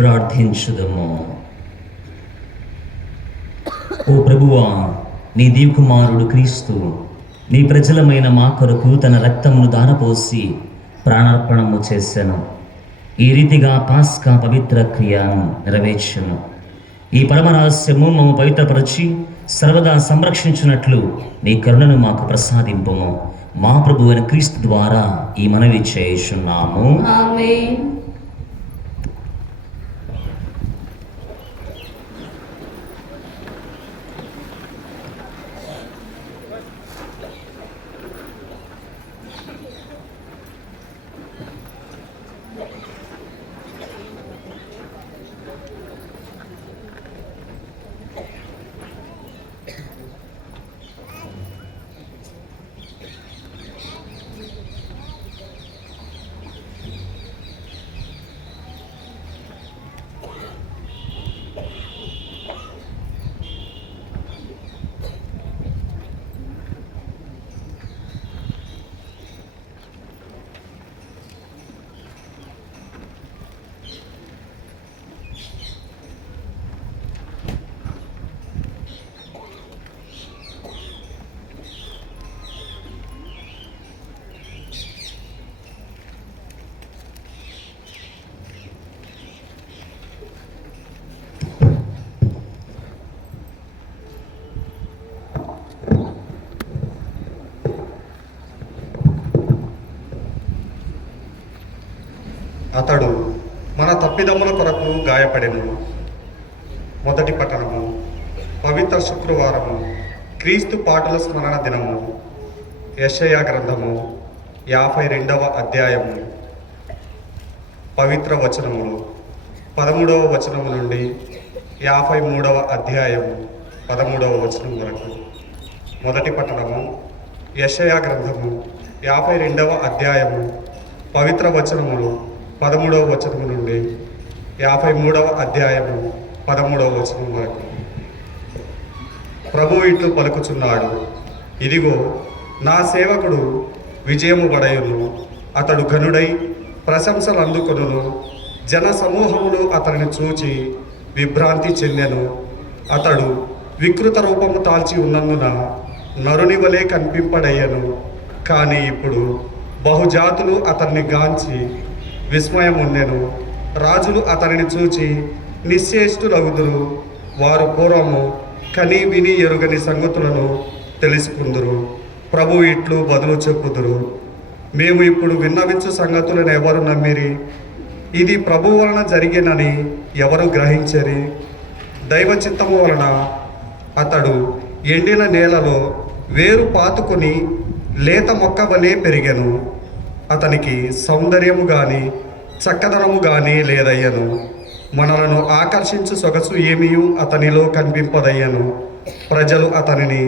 ప్రార్థించుదము. ఓ ప్రభువా, నీ దివ్యకుమారుడు క్రీస్తు నీ ప్రజలమైన మా కొరకు తన రక్తమును దారపోసి ప్రాణార్పణము చేశాను. ఈ రీతిగా పాస్కా పవిత్ర క్రియను నెరవేర్చును. ఈ పరమరహస్యము మమ్ము పవిత్రపరచి సర్వదా సంరక్షించినట్లు నీ కరుణను మాకు ప్రసాదింపుము. మా ప్రభువైన క్రీస్తు ద్వారా ఈ మనవి చేయుచున్నాము. ఆమేన్. అతడు మన తప్పిదమ్ముల కొరకు గాయపడెను. మొదటి పట్టణము. పవిత్ర శుక్రవారము. క్రీస్తు పాటల స్మరణ దినము. యెషయా గ్రంథము 52వ అధ్యాయము. పవిత్ర వచనములు 13వ వచనము నుండి 53వ అధ్యాయము 13వ వచనం వరకు. మొదటి పట్టణము. యెషయా గ్రంథము 52వ అధ్యాయము. పవిత్ర వచనములు 13వ వచనము నుండి 53వ అధ్యాయము 13వ వచనం వరకు. ప్రభువు ఇట్లు పలుకుచున్నాడు, ఇదిగో నా సేవకుడు విజయము పడయును, అతడు ఘనుడై ప్రశంసలు అందుకొనును. జన సమూహములు అతనిని చూచి విభ్రాంతి చెందెను. అతడు వికృత రూపము తాల్చి ఉన్నందున నరుని వలె కనిపింపడయ్యను. కానీ ఇప్పుడు బహుజాతులు అతన్ని గాంచి విస్మయం ఉండెను. రాజులు అతనిని చూచి నిశ్చేష్టులగుదురు. వారు పూర్వము కని విని ఎరుగని సంగతులను తెలుసుకుందురు. ప్రభు ఇట్లు బదులు చెప్పుదురు, మేము ఇప్పుడు విన్నవించు సంగతులను ఎవరు నమ్మిరి? ఇది ప్రభు వలన జరిగినని ఎవరు గ్రహించరి? దైవ చిత్తము వలన అతడు ఎండిన నేలలో వేరు పాతుకొని లేత మొక్క వలె పెరిగెను. అతనికి సౌందర్యము గాని చక్కదనము గాని లేదయ్యను. మనలను ఆకర్షించు సొగసు ఏమీయు అతనిలో కనిపింపదయ్యను. ప్రజలు అతనిని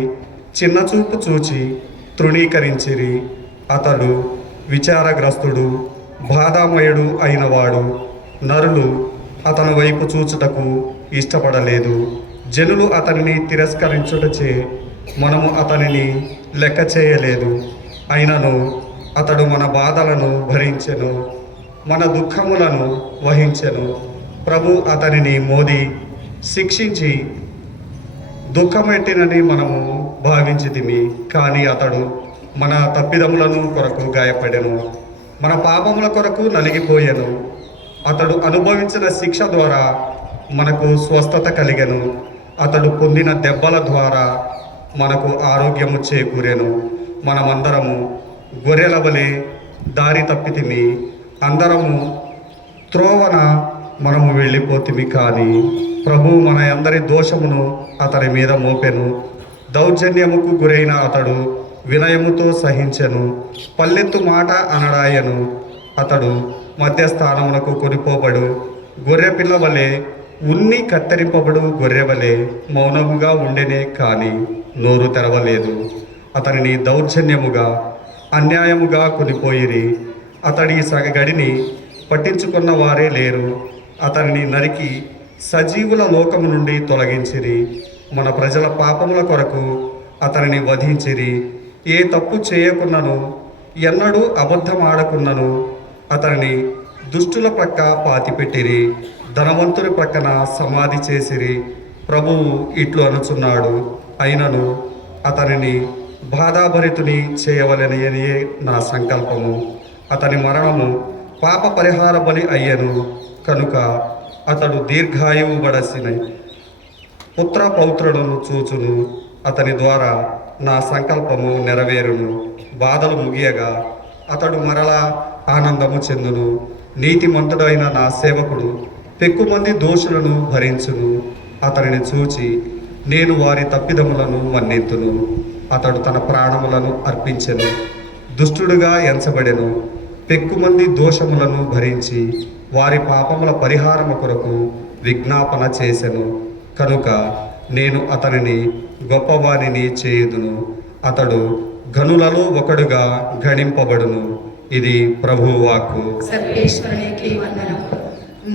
చిన్నచూపు చూచి తృణీకరించిరి. అతడు విచారగ్రస్తుడు, బాధామయుడు అయినవాడు. నరులు అతని వైపు చూచుటకు ఇష్టపడలేదు. జనులు అతనిని తిరస్కరించుటచే మనము అతనిని లెక్క చేయలేదు. అయినను అతడు మన బాధలను భరించెను, మన దుఃఖములను వహించెను. ప్రభు అతనిని మోది శిక్షించి దుఃఖమెట్టినని మనము భావించితిమి. కానీ అతడు మన తప్పిదములను కొరకు గాయపడెను, మన పాపముల కొరకు నలిగిపోయెను. అతడు అనుభవించిన శిక్ష ద్వారా మనకు స్వస్థత కలిగెను. అతడు పొందిన దెబ్బల ద్వారా మనకు ఆరోగ్యము చేకూరెను. మనమందరము గొర్రెల వలె దారి తప్పితిమి, అందరము త్రోవన మనము వెళ్ళిపోతిమి. కానీ ప్రభు మన అందరి దోషమును అతని మీద మోపెను. దౌర్జన్యముకు గురైన అతడు వినయముతో సహించెను. పల్లెత్తు మాట అనడాయను. అతడు మధ్యస్థానమునకు కొనిపోబడు గొర్రె పిల్ల వలె, ఉన్ని కత్తిరింపబడు గొర్రె వలె మౌనముగా ఉండెనే కానీ నోరు తెరవలేదు. అతనిని దౌర్జన్యముగా అన్యాయముగా కొనిపోయిరి. అతడి సగగడిని పట్టించుకున్న వారే లేరు. అతనిని నరికి సజీవుల లోకము నుండి తొలగించిరి. మన ప్రజల పాపముల కొరకు అతనిని వధించిరి. ఏ తప్పు చేయకున్నను, ఎన్నడూ అబద్ధమాడకున్నను అతనిని దుష్టుల ప్రక్క పాతిపెట్టిరి, ధనవంతుని ప్రక్కన సమాధి చేసిరి. ప్రభువు ఇట్లు అనుచున్నాడు, అయినను అతనిని బాధాభరితుని చేయవలెనయనియే నా సంకల్పము. అతని మరణము పాప పరిహార బలి అయ్యను కనుక అతడు దీర్ఘాయువు బడసిన పుత్ర పౌత్రులను చూచును. అతని ద్వారా నా సంకల్పము నెరవేరును. బాధలు ముగియగా అతడు మరలా ఆనందము చెందును. నీతిమంతుడైన నా సేవకుడు పెక్కుమంది దోషులను భరించును. అతనిని చూచి నేను వారి తప్పిదములను మన్నింతును. అతడు తన ప్రాణములను అర్పించెను, దుష్టుడుగా ఎంచబడెను. పెక్కుమంది దోషములను భరించి వారి పాపముల పరిహారము కొరకు విజ్ఞాపన చేసెను. కనుక నేను అతనిని గొప్పవానిని చేయుదును. అతడు గనులలో ఒకడుగా గణింపబడును. ఇది ప్రభువు వాక్కు. సర్వేశ్వరునికి వందనము.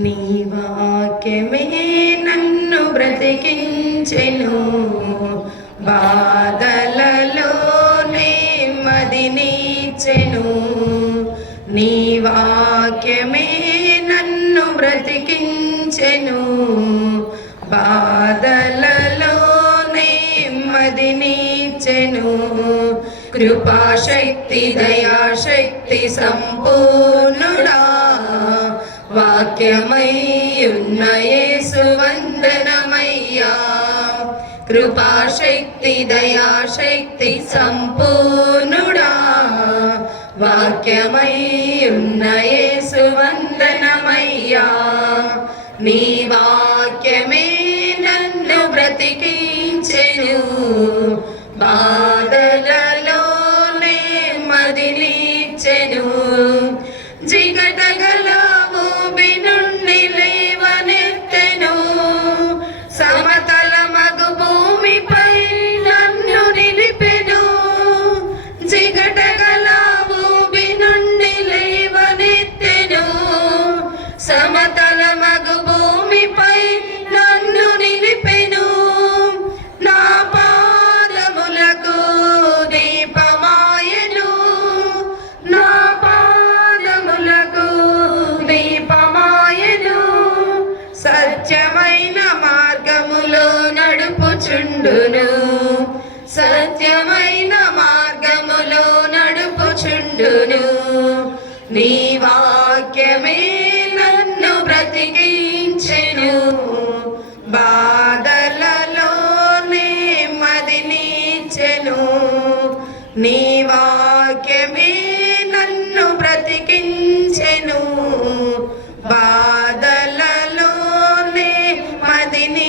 నీ వాక్యమే నన్ను బ్రతికించెను, బాధలలో నెమ్మదినిచ్చెను. నీ వాక్యమే నన్ను బ్రతికించెను, బాధలలో నెమ్మదినిచ్చెను. కృపాశక్తి దయాశక్తి సంపూర్ణుడా, వాక్యమై ఉన్న యేసు వందనమయ్యా. కృపాశక్తి దయాశక్తి సంపూర్ణుడా, వాక్యమై ఉన్న యేసు వందనమయ్యా. నీ వాక్యమే నన్ను బ్రతికించెను, బాధలలో నెమ్మదినిచ్చెను. జిగటగల భూమి నుండి లేవనెత్తెను, సమతల మగు భూమిపై నన్ను నిలిపెను. జిగటగల భూమి నుండి లేవనెత్తెను, సమతల మగు భూమిపై నన్ను నిలిపెను. నా పాదములకు దీపమాయెను, నా పాదములకు దీపమాయెను. సత్యమైన మార్గములో నడుపుచుండును, సత్యమైన మార్గములో నడుపుచుండును. నీ వాక్యమే నన్ను బ్రతికించెను, బాధలలో నెమ్మదినిచ్చెను. నీ వాక్యమే నన్ను బ్రతికించెను, బాధలలో నెమ్మదినిచ్చెను.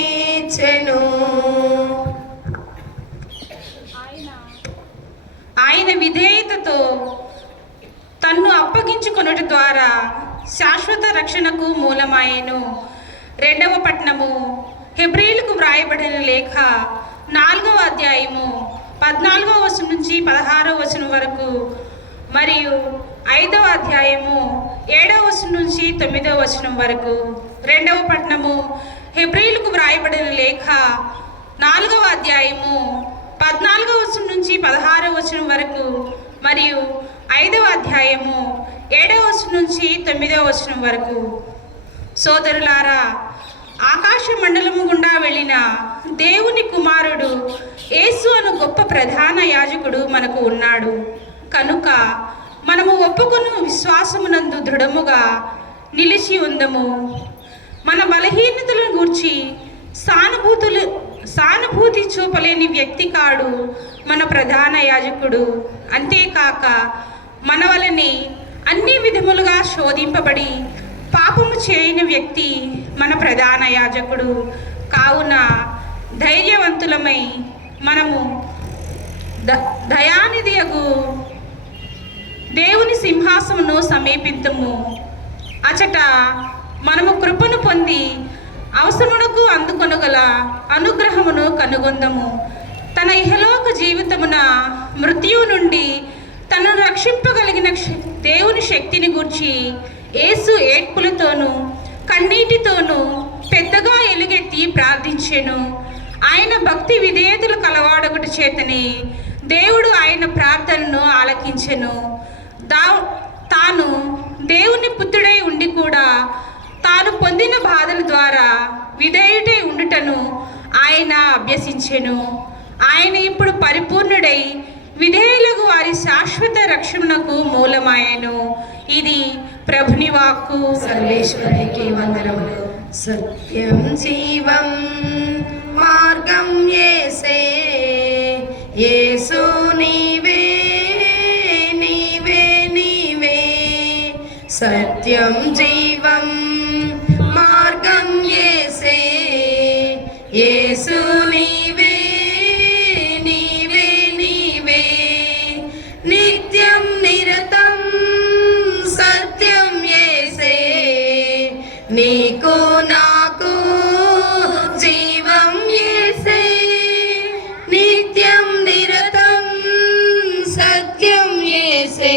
ఆయన విధేయతతో తన్ను అప్పగించుకొనుట ద్వారా శాశ్వత రక్షణకు మూలమాయెను. రెండవ పట్టణము హెబ్రీయులకు వ్రాయబడిన లేఖ 4వ అధ్యాయము 14వ వచనం నుంచి 16వ వచనం వరకు మరియు 5వ అధ్యాయము 7వ వచనం నుంచి 9వ వచనం వరకు. రెండవ పట్టణము హెబ్రీయులకు వ్రాయబడిన లేఖ 4వ అధ్యాయము 14వ వచనం నుంచి 16వ వచనం వరకు మరియు 5వ అధ్యాయము 7వ వచనం నుంచి 9వ వచనం వరకు. సోదరులారా, ఆకాశ మండలము గుండా వెళ్ళిన దేవుని కుమారుడు యేసు అను గొప్ప ప్రధాన యాజకుడు మనకు ఉన్నాడు. కనుక మనము ఒప్పుకొను విశ్వాసమునందు దృఢముగా నిలిచి ఉందము. మన బలహీనతలను గూర్చి సానుభూతి చూపలేని వ్యక్తి కాడు మన ప్రధాన యాజకుడు. అంతేకాక మన వలనే అన్ని విధములుగా శోధింపబడి పాపము చేయని వ్యక్తి మన ప్రధాన యాజకుడు. కావున ధైర్యవంతులమై మనము దయానిధియగు దేవుని సింహాసమును సమీపింతుము. అచట మనము కృపను పొంది అవసరమునకు అందుకొనగల అనుగ్రహమును కనుగొందము. తన ఇహలోక జీవితమున మృత్యువు నుండి తనను రక్షింపగలిగిన దేవుని శక్తిని గూర్చి యేసు ఏడ్పులతోనూ కన్నీటితోనూ పెద్దగా ఎలుగెత్తి ప్రార్థించెను. ఆయన భక్తి విధేయతలు కలవాడొకటి చేతనే దేవుడు ఆయన ప్రార్థనను ఆలకించెను. తాను దేవుని పుత్రుడై ఉండి కూడా తాను పొందిన బాధల ద్వారా విధేయుడై ఉండుటను ఆయన అభ్యసించెను. ఆయన ఇప్పుడు పరిపూర్ణుడై విధేయులకు వారి శాశ్వత రక్షణకు మూలమాయను. ఇది ప్రభుని వాక్కు. సర్వేశ్వరికి వందనములు. సత్యం జీవం మార్గం యేసే, యేసు నీవే నీవే నీవే. సత్యం జీవం మార్గం యేసే, యేసు నీవే నీవే నీవే. నిత్యం నిరతం సత్యం యేసే, నీకు నాకు జీవం యేసే. నిత్యం నిరతం సత్యం యేసే,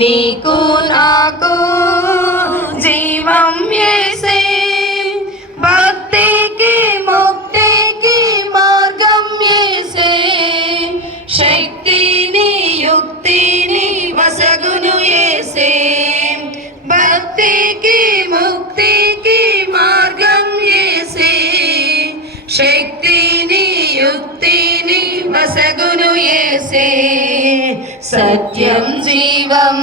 నీకు నాకు జీవం యేసే. భక్తికి ముక్తికి మార్గం యేసే, శక్తిని యుక్తిని వసగును యేసే. భక్తికి ముక్తికి మార్గం యేసే, శక్తిని యుక్తిని వసగును యేసే. సత్యం జీవం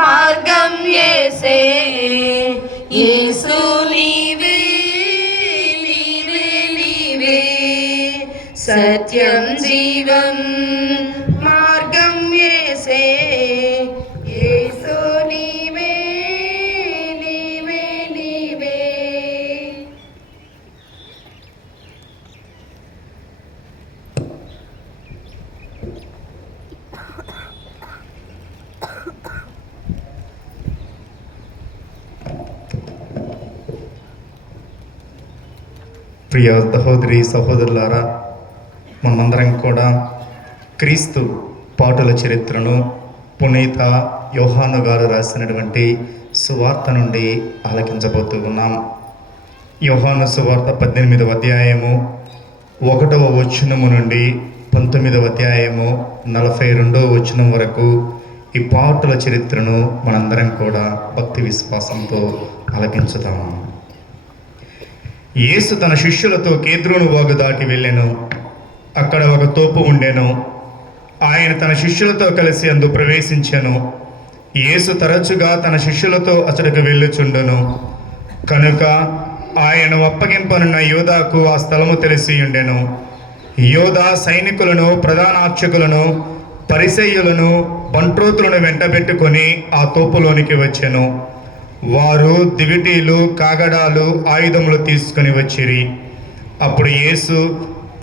మార్గం యేసే, యేసు నీవే నీవే నీవే. సత్యం జీవం మార్గం యేసే, యేసు నీవే నీవే నీవే. ప్రియ సహోదరి సహోదరులారా, మనమందరం కూడా క్రీస్తు పాటుల చరిత్రను పునీత యోహాను గారు రాసినటువంటి సువార్త నుండి ఆలకించబోతూ ఉన్నాం. యోహాను సువార్త 18వ అధ్యాయము 1వ వచనము నుండి 19వ అధ్యాయము 42వ వచనం వరకు ఈ పాటుల చరిత్రను మనందరం కూడా భక్తి విశ్వాసంతో ఆలకించుదాము. యేసు తన శిష్యులతో కేద్రోను వాగు దాటి వెళ్ళెను. అక్కడ ఒక తోపు ఉండెను. ఆయన తన శిష్యులతో కలిసి అందు ప్రవేశించెను. యేసు తరచుగా తన శిష్యులతో అతడికి వెళ్ళుచుండును. కనుక ఆయన అప్పగింపనున్న యోధాకు ఆ స్థలము తెలిసి ఉండెను. యోధా సైనికులను, ప్రధాన అర్చకులను, పరిసయ్యులను, బంట్రోతులను వెంటబెట్టుకొని ఆ తోపులోనికి వచ్చెను. వారు దివిటీలు, కాగడాలు, ఆయుధములు తీసుకుని వచ్చిరి. అప్పుడు యేసు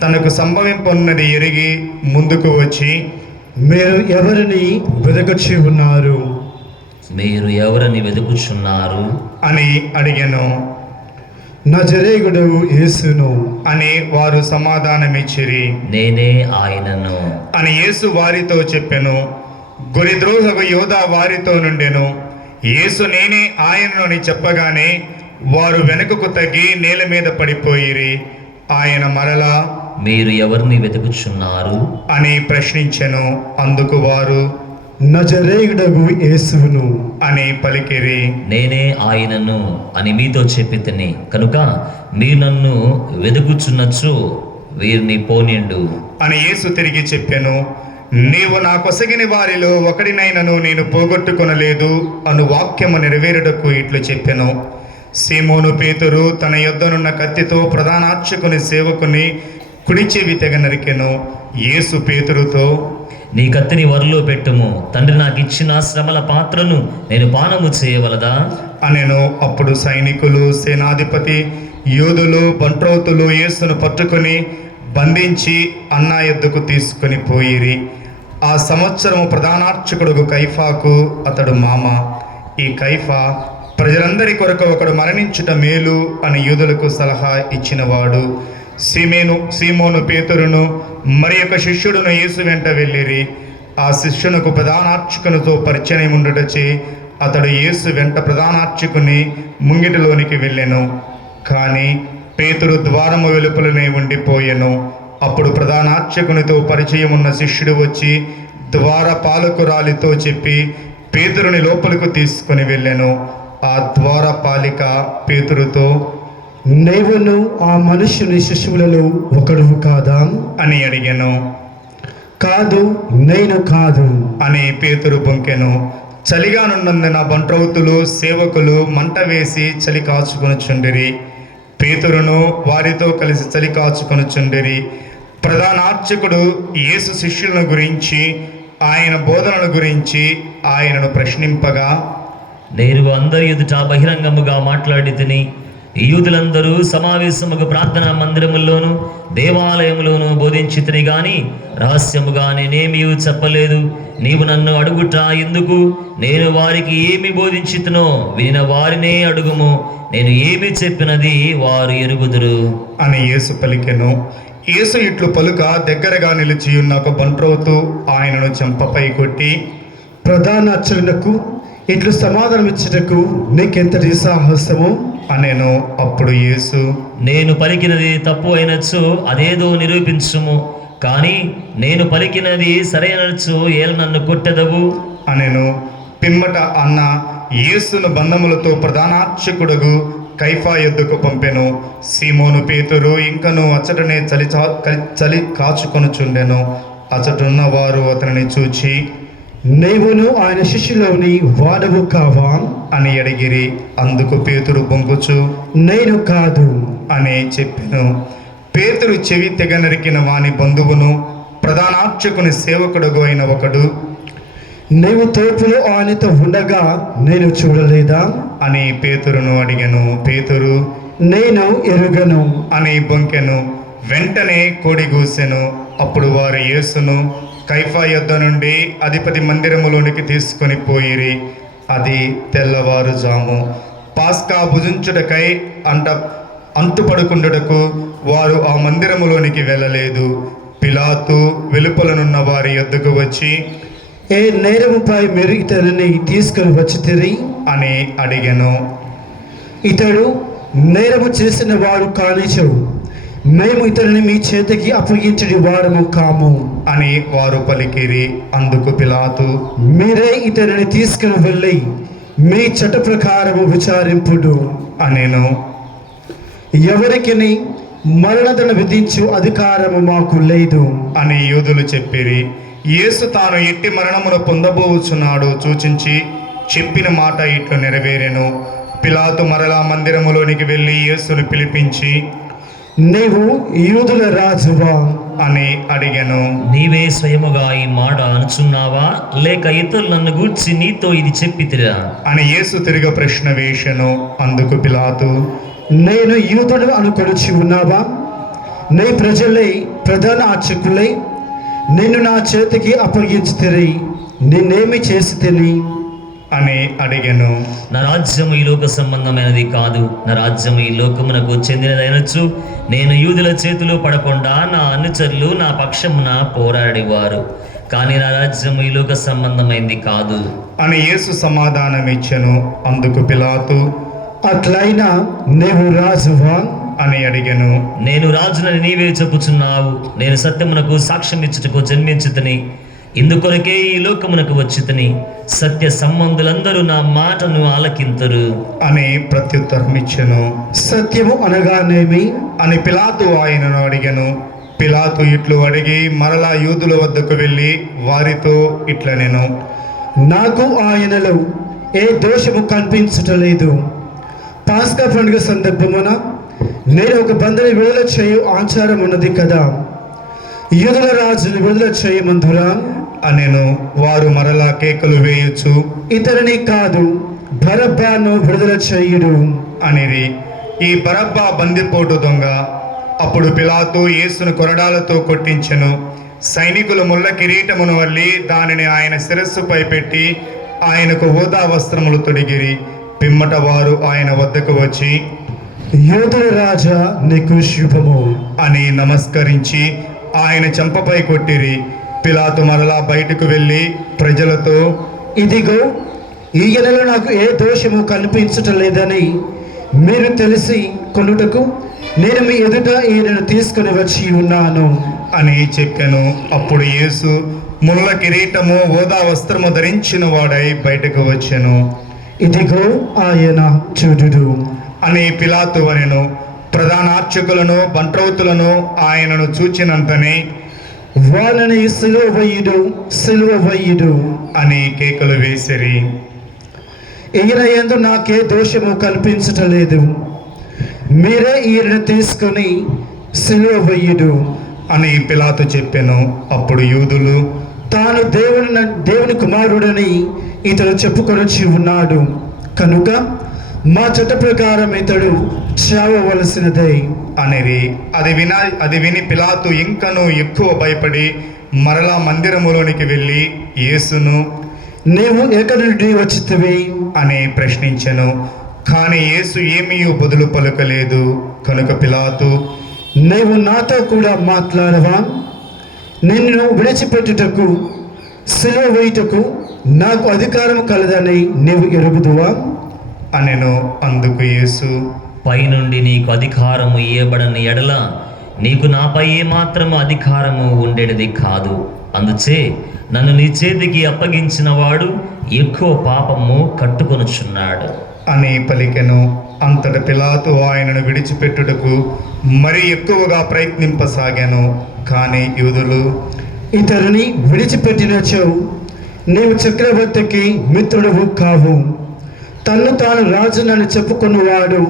తనకు సంభవింపనున్నది ఎరిగి ముందుకు వచ్చి, మీరు ఎవరిని వెదకచి ఉన్నారు? మీరు ఎవరిని వెతుకుచున్నారు అని అడిగెను. నజరేయుడు యేసును అని వారు సమాధానమిచ్చిరి. నేనే ఆయనను అని యేసు వారితో చెప్పెను. గొరిద్రోహకు యోధా వారితో నుండెను. యేసు నేనే ఆయనను అని చెప్పగానే వారు వెనుకకు తగ్గి నేల మీద పడిపోయిరి. ఆయన మరలా, మీరు ఎవరిని వెతుకుచున్నారు అని ప్రశ్నించెను. అందుకు వారు, నజరేయుడు యేసును అని పలికిరి. నేనే ఆయనను అని మీతో చెప్పితిని కనుక మీరు నన్ను వెతుకుచున్నచ్చు వీరిని పోనిండు అని యేసు తిరిగి చెప్పెను. నీవు నా కొసగిన వారిలో ఒకడినైనను నేను పోగొట్టుకొనలేదు అను వాక్యము నెరవేరుటకు ఇట్లు చెప్పెను. సీమోను పేతురు తన యొద్దనున్న కత్తితో ప్రధానార్చకుని సేవకుని కుడి చెవి తెగ నరికెను. యేసు పేతురుతో, నీ కత్తిని వరలో పెట్టుము, తండ్రి నాకు ఇచ్చిన శ్రమల పాత్రను నేను పానము చేయవలదా అనెను. అప్పుడు సైనికులు, సేనాధిపతి, యోధులు, బంట్రోతులు యేసును పట్టుకొని బంధించి అన్నా యొద్దకు తీసుకొని పోయిరి. ఆ సంవత్సరము ప్రధానార్చకుడు కైఫాకు అతడు మామ. ఈ కైఫా ప్రజలందరి కొరకు ఒకడు మరణించుట మేలు అని యూదులకు సలహా ఇచ్చినవాడు. సీమోను పేతురును మరి ఒక శిష్యుడును యేసు వెంట వెళ్ళిరి. ఆ శిష్యునకు ప్రధానార్చకునితో పరిచయం ఉండుటచే అతడు యేసు వెంట ప్రధానార్చకుని ముంగిటిలోనికి వెళ్ళెను. కానీ పేతురు ద్వారము వెలుపలనే ఉండిపోయెను. అప్పుడు ప్రధానార్చకునితో పరిచయం ఉన్న శిష్యుడు వచ్చి ద్వార పాలకురాలితో చెప్పి పేతురుని లోపలకు తీసుకొని వెళ్ళెను. ఆ ద్వారపాలిక పేతురుతో, నీవును ఆ మనుష్యుని శిశువులలో ఒకడువు కాదా అని అడిగెను. కాదు, నేను కాదు అని పేతురు బొంకెను. చలిగానున్నందున బంట్రౌతులు సేవకులు మంట వేసి చలి కాచుకొనుచుండిరి. పేతురును వారితో కలిసి చలి కాచుకొనుచుండిరి. ప్రధానార్చకుడు యేసు శిష్యులను గురించి, ఆయన బోధనల గురించి ఆయనను ప్రశ్నింపగా, నేను అందరి ఎదుట బహిరంగముగా మాట్లాడి తిని యూదులందరూ సమావేశముగా ప్రార్థనా మందిరముల్లోను దేవాలయములోను బోధించితిని గాని రహస్యముగా నేనేమీ చెప్పలేదు. నీవు నన్ను అడుగుట ఎందుకు? నేను వారికి ఏమి బోధించితునో వినిన వారినే అడుగుము. నేను ఏమి చెప్పినది వారు ఎరుగుదురు అని యేసు పలికెను. యేసు ఇట్లు పలుక దగ్గరగా నిలిచి ఉన్న ఒక బంట్రౌతు ఆయనను చెంపపై కొట్టి, ప్రధాన అర్చకులకు ఇట్లు సమాధానమిచ్చుటకు నీకెంతటి సాహసము అనెను. అప్పుడు యేసు, నేను పలికినది తప్పు అయినచ్చు అదేదో నిరూపించుము. కానీ నేను పలికినది సరైనచ్చు ఏల నన్ను కొట్టెదవు అనెను. పిమ్మట అన్న యేసును బంధములతో ప్రధానార్చకుడుగు కైఫా యొద్దకు పంపెను. సీమోను పేతురు ఇంకను అచ్చటనే చలి కాచుకొనుచుండెను. అచ్చటున్న వారు అతనిని చూచి, నీవును ఆయన శిష్యులోని వాడవు కావా అని అడిగిరి. అందుకు పేతురు బొంకుచు, నేను కాదు అని చెప్పెను. పేతురు చెవి తెగ నరికిన వాని బంధువును ప్రధానార్చకుని సేవకుడుగు అయిన ఒకడు, నీవు తోపులో ఆయనతో ఉండగా నేను చూడలేదా అని పేతురును అడిగెను. పేతురు, నేను ఎరుగను అని బొంకెను. వెంటనే కోడి గూసెను. అప్పుడు వారు యేసును కైఫా యొద్ద నుండి అధిపతి మందిరములోనికి తీసుకొని పోయిరి. అది తెల్లవారుజాము. పాస్కా భుజించుటకై అంటుపడుకుండుటకు వారు ఆ మందిరములోనికి వెళ్ళలేదు. పిలాతు వెలుపలనున్న వారి యొద్దకు వచ్చి, ఏ నేరముపై మీరు ఇతనిని తీసుకొని వచ్చితిరి అని అడిగెను. ఇతడు నేరము చేసిన వాడు కానిచు మేము ఇతనిని మీ చేతికి అప్పగించడి వారము కాము అని వారు పలికిరి. అందుకు పిలాతు, మీరే ఇతనిని తీసుకుని వెళ్ళి మీ చట్ట ప్రకారము విచారింపుడు అనెను. ఎవరికి మరణదండ విధించు అధికారము మాకు లేదు అని యూదులు చెప్పిరి. యేసు తాను ఎట్టి మరణమును పొందబోచున్నాడు సూచించి చెప్పిన మాట ఇట్లు నెరవేరెను. పిలాతు మరలా మందిరములోనికి వెళ్ళి యేసును పిలిపించి, నీవు యూదుల రాజువా అని అడిగెను. నీవే స్వయముగా ఈ మాట అనుచున్నావా, లేక ఇతరులు నన్ను గూర్చి నీతో ఇది చెప్పితిరా అని యేసు తిరిగి ప్రశ్న వేసెను. అందుకు పిలాతు, నేను యూదుడు అనుకొనిచి ఉన్నావా? నీ ప్రజలై ప్రధాన అర్చకులై నిన్ను నా చేతికి అప్పగించితిరి. నిన్నేమి చేసి తిని అని అడిగెను. నా రాజ్యము ఈ లోక సంబంధమైనది కాదు. నా రాజ్యము ఈ లోకమునకు చెందినదైనచ్చు నేను యూదుల చేతిలో పడకుండా నా అనుచరులు నా పక్షమున పోరాడేవారు. కానీ నా రాజ్యము ఈ లోక సంబంధమైనది కాదు అని యేసు సమాధానం ఇచ్చెను. అందుకు పిలాతు, అట్లయినా నీవు రాజువా అని అడిగెను. నేను రాజునని నీవే చెప్పుచున్నావు. నేను సత్యమునకు సాక్ష్యం ఇచ్చుటకు జన్మించుతని, ఇందుకొరకే ఈ లోకమునకు వచ్చితని. సత్య సంబంధులందరూ నా మాటను ఆలకింతురు అని ప్రత్యుత్తరం ఇచ్చెను. సత్యము అనగానేమి అని పిలాతు ఆయనను అడిగెను. పిలాతు ఇట్లు అడిగి మరలా యూదుల వద్దకు వెళ్ళి వారితో ఇట్లనెను, నాకు ఆయనలో ఏ దోషము కనిపించటలేదు. పాస్కా పండుగ సందర్భమున నేను ఒక బంధుని విడుదల చేయు ఆచారం ఉన్నది కదా. యూదుల రాజుని విడుదల చేయమందురా అనెను. వారు మరలా కేకలు వేయొచ్చు, ఇతరుని కాదు బరబ్బాను విడుదల చేయుడు అనిరి. ఈ బరబ్బా బందిపోటు దొంగ. అప్పుడు పిలాతు యేసును కొరడాలతో కొట్టించెను. సైనికులు ముళ్ళ కిరీటమును వల్లి దానిని ఆయన శిరస్సుపై పెట్టి ఆయనకు ఊదా వస్త్రములు తొడిగిరి. పిమ్మట వారు ఆయన వద్దకు వచ్చి, యూదుల రాజా నీకు శుభము అని నమస్కరించి ఆయన చెంపపై కొట్టిరి. పిలాతు మరలా బయటకు వెళ్ళి ప్రజలతో, ఇదిగో ఈయనలో నాకు ఏ దోషము కనిపించటలేదని మీరు తెలిసి కొనుటకు నేను మీ ఎదుట ఈయనను తీసుకుని వచ్చి ఉన్నాను అని చెప్పెను. అప్పుడు యేసు ముళ్ళ కిరీటము ఓదా వస్త్రము ధరించిన వాడై బయటకు వచ్చెను. ఇదిగో ఆయన చూడుడు అని పిలాతు అనెను. ప్రధాన అర్చకులను బంట్రౌతులను ఆయనను చూచినంతనే వాళ్ళని సిలువ వేయుడు అని కేకలు వేసిరి. ఈయన యందు నాకే దోషము కల్పించటలేదు, మీరే ఈయన తీసుకొని సిలువ వేయుడు అని పిలాతు చెప్పెను. అప్పుడు యూదులు, తాను దేవుని కుమారుడని ఇతడు చెప్పుకొనొచ్చి ఉన్నాడు కనుక మా చట్ట ప్రకారం ఇతడు చావవలసినదే అనిరి. అది విని పిలాతు ఇంకనూ ఎక్కువ భయపడి మరలా మందిరములోనికి వెళ్ళి యేసును, నీవు ఎక్కడి నుండి వచ్చితివి అని ప్రశ్నించెను. కానీ యేసు ఏమీ బదులు పలుకలేదు. కనుక పిలాతు, నీవు నాతో కూడా మాట్లాడవా? నిన్ను విడిచిపెట్టుటకు సిలువ వేయుటకు నాకు అధికారం కలదని నీవు ఎరుగుదువా అనెను. అందుకు యేసు, పైనుండి నీకు అధికారము ఇయ్యబడని ఎడల నీకు నాపై ఏమాత్రము అధికారము ఉండేది కాదు. అందుచే నన్ను నీ చేతికి అప్పగించిన వాడు ఎక్కువ పాపము కట్టుకొనుచున్నాడు అని పలికెను. అంతట పిలాతు ఆయనను విడిచిపెట్టుటకు మరి ఎక్కువగా ప్రయత్నింపసాగాను. కానీ యూదులు, ఇతరుని విడిచిపెట్టినచో నీవు చక్రవర్తికి మిత్రుడవు కావు, తన్ను తాను రాజునని చెప్పుకున్నవాడు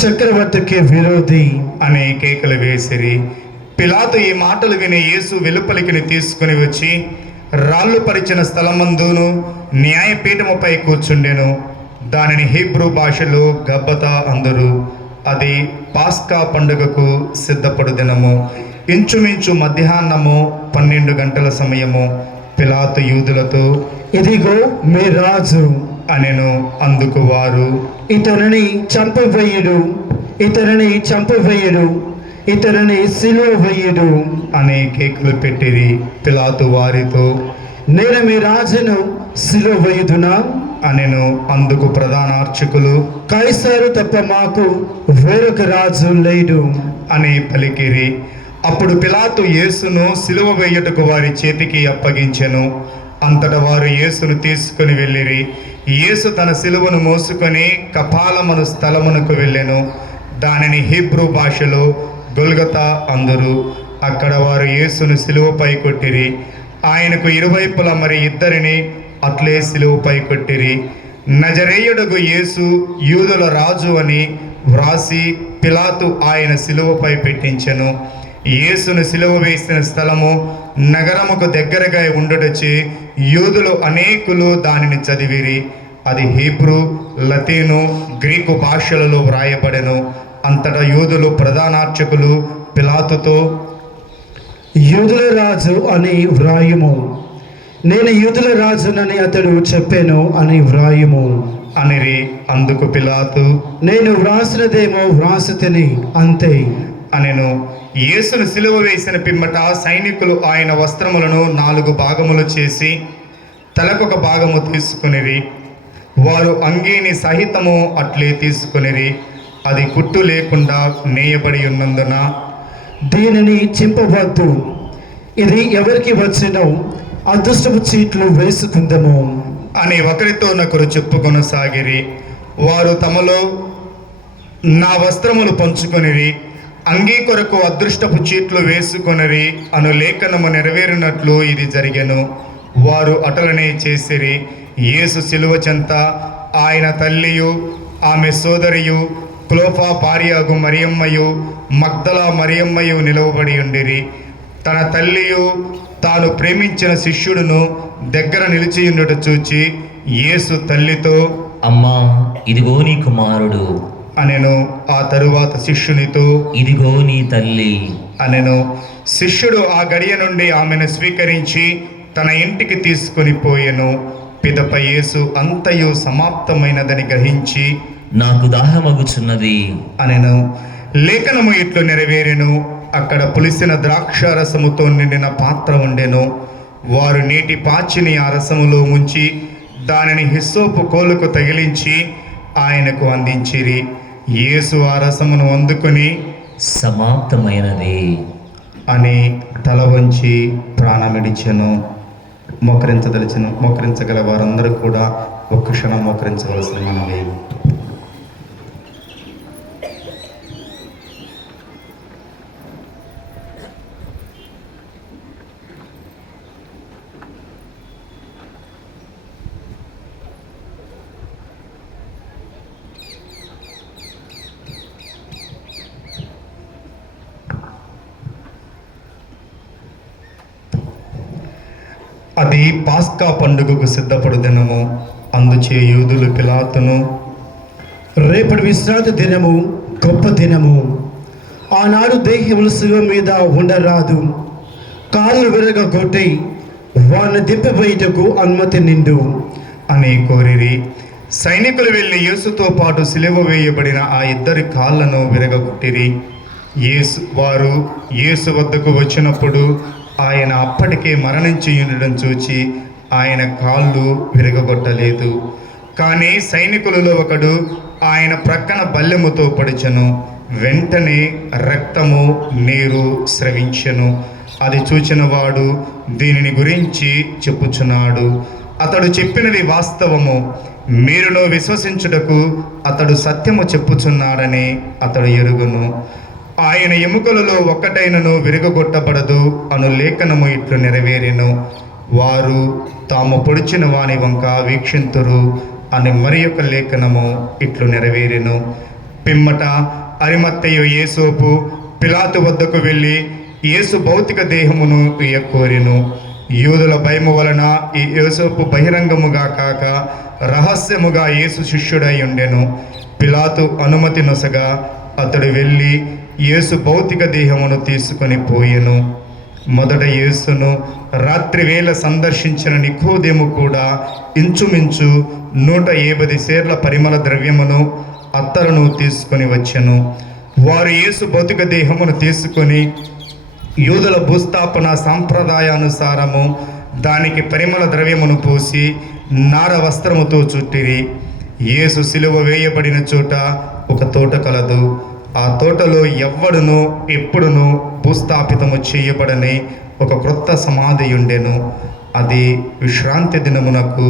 చక్రవర్తికి విరోధి అని కేకలు వేసిరి. పిలాతు ఈ మాటలు విని యేసు వెలుపలికిని తీసుకుని వచ్చి రాళ్ళు పరిచిన స్థలమందును న్యాయపీఠముపై కూర్చుండెను. దానిని హీబ్రూ భాషలో గబ్బతా అందురు. అది పాస్కా పండుగకు సిద్ధపడు దినము. ఇంచుమించు మధ్యాహ్నము 12 గంటల సమయము. పిలాతు యూదులతో, ఇదిగో మీ రాజు అనెను. అందుకు వారు, ఇతరుని చంపవేయుడు, ఇతరుని సిలువ వేయుడు అని కేకులు పెట్టిరి. పిలాతు వారితో, నేను మీ రాజును సిలువ వేయుదునా అనెను. అందుకు ప్రధాన అర్చకులు, కైసారు తప్ప మాకు వేరొక రాజు లేడు అని పలికిరి. అప్పుడు పిలాతు యేసును సిలువ వేయుటకు వారి చేతికి అప్పగించెను. అంతటా వారు యేసును తీసుకుని వెళ్ళిరి. యేసు తన సిలువను మోసుకొని కపాలమను స్థలమునకు వెళ్ళెను. దానిని హీబ్రూ భాషలో గొల్గతా అందురు. అక్కడ వారు యేసును సిలువపై కొట్టిరి. ఆయనకు ఇరువైపులా మరి ఇద్దరిని అట్లే సిలువపై కొట్టిరి. నజరేయుడగు యేసు యూదుల రాజు అని వ్రాసి పిలాతు ఆయన సిలువపై పెట్టించెను. యేసును సిలువ వేసిన స్థలము నగరముకు దగ్గరగా ఉండుటచే యూదులు అనేకులు దానిని చదివిరి. అది హీబ్రూ, లతీను, గ్రీకు భాషలలో వ్రాయబడెను. అంతటా యూదులు ప్రధానార్చకులు పిలాతుతో, యూదుల రాజు అని వ్రాయుము, నేను యూదుల రాజునని అతడు చెప్పాను అని వ్రాయుము అనిరి. అందుకు పిలాతు, నేను వ్రాసినదేమో వ్రాసితిని అంతే అనెను. యేసును సిలువ వేసిన పిమ్మట సైనికులు ఆయన వస్త్రములను 4 భాగములు చేసి తలకొక భాగము తీసుకునిరి. వారు అంగీని సహితము అట్లే తీసుకునిరి. అది కుట్టు లేకుండా నేయబడి ఉన్నందున, దీనిని చింపవద్దు, ఇది ఎవరికి వచ్చినో అదృష్టపు చీట్లు వేసుకుందము అని ఒకరితో నొకరు చెప్పుకొనసాగిరి. వారు తమలో, నా వస్త్రములు పంచుకొనిరి, అంగీ కొరకు అదృష్టపు చీట్లు వేసుకొనిరి అను లేఖనము నెరవేరినట్లు ఇది జరిగెను. వారు అటలనే చేసిరి. యేసు సిలువ చెంత ఆయన తల్లియు ఆమె సోదరియు క్లోఫా భార్యగు మరియమ్మయు మగ్దలా మరియమ్మయు నిలవబడి ఉండిరి. తన తల్లియు తాను ప్రేమించిన శిష్యుడును దగ్గర నిలిచియుండుట చూచి యేసు తల్లితో, అమ్మా, ఇదిగో నీ కుమారుడు అనెను. ఆ తరువాత శిష్యునితో, ఇదిగో నీ తల్లి అనెను. శిష్యుడు ఆ గడియ నుండి ఆమెను స్వీకరించి తన ఇంటికి తీసుకుని పోయెను. పిదప యేసు అంతయు సమాప్తమైనదని గ్రహించి, నాకు దాహమగుచున్నది అనెను. లేఖనము ఇట్లు నెరవేరెను. అక్కడ పులిసిన ద్రాక్షారసముతో నిండిన పాత్ర ఉండెను. వారు నీటి పాచిని ఆ రసములో ముంచి దానిని హిస్సోపు కోలుకు తగిలించి ఆయనకు అందించిరి. యేసు ఆ రసమును అందుకుని, సమాప్తమైనది అని తల వంచి ప్రాణమిడిచెను. మోకరించగల వారందరూ కూడా ఒక్క క్షణం మోకరించవలసిన మనవి. అది పాస్కా పండుగకు సిద్ధపడు దినము. అందుచే యూదులు పిలాతును, రేపటి విశ్రాంతి దినము గొప్ప దినము, ఆనాడు దేహములు శిలువ మీద ఉండరాదు, కాళ్ళు విరగొట్టి వారిని దింపివేయుటకు అనుమతి నిండు అని కోరిరి. సైనికులు వెళ్ళి యేసుతో పాటు సిలువ వేయబడిన ఆ ఇద్దరి కాళ్ళను విరగొట్టిరి. వారు యేసు వద్దకు వచ్చినప్పుడు ఆయన అప్పటికే మరణించి ఉండడం చూచి ఆయన కాళ్ళు విరగొట్టలేదు. కానీ సైనికులలో ఒకడు ఆయన ప్రక్కన బల్లెముతో పొడిచెను. వెంటనే రక్తము నీరు స్రవించెను. అది చూచిన వాడు దీనిని గురించి చెప్పుచున్నాడు, అతడు చెప్పినది వాస్తవము, మీరును విశ్వసించుటకు అతడు సత్యము చెప్పుచున్నాడని అతడు ఎరుగును. ఆయన ఎముకలలో ఒక్కటైనను విరగొట్టబడదు అను లేఖనము ఇట్లు నెరవేరెను. వారు తాము పొడిచిన వాని వంక వీక్షింతురు అని మరి ఒక లేఖనము ఇట్లు నెరవేరెను. పిమ్మట అరిమత్తెయు యేసోపు పిలాతు వద్దకు వెళ్ళి యేసు భౌతిక దేహమును కోరెను. యూదుల భయము వలన ఈ యేసోపు బహిరంగముగా కాక రహస్యముగా యేసు శిష్యుడై ఉండెను. పిలాతు అనుమతి నొసగా అతడు వెళ్ళి యేసు భౌతిక దేహమును తీసుకొని పోయెను. మొదట యేసును రాత్రి వేళ సందర్శించిన నికోదేము కూడా ఇంచుమించు 150 సేర్ల పరిమళ ద్రవ్యమును అత్తరును తీసుకొని వచ్చెను. వారు యేసు భౌతిక దేహమును తీసుకొని యూదుల భూస్థాపన సాంప్రదాయానుసారము దానికి పరిమళ ద్రవ్యమును పోసి నార వస్త్రముతో చుట్టిరి. యేసు సిలువ వేయబడిన చోట ఒక తోట కలదు. ఆ తోటలో ఎవ్వడును ఎప్పుడును భూస్థాపితము చేయబడని ఒక క్రొత్త సమాధి ఉండెను. అది విశ్రాంతి దినమునకు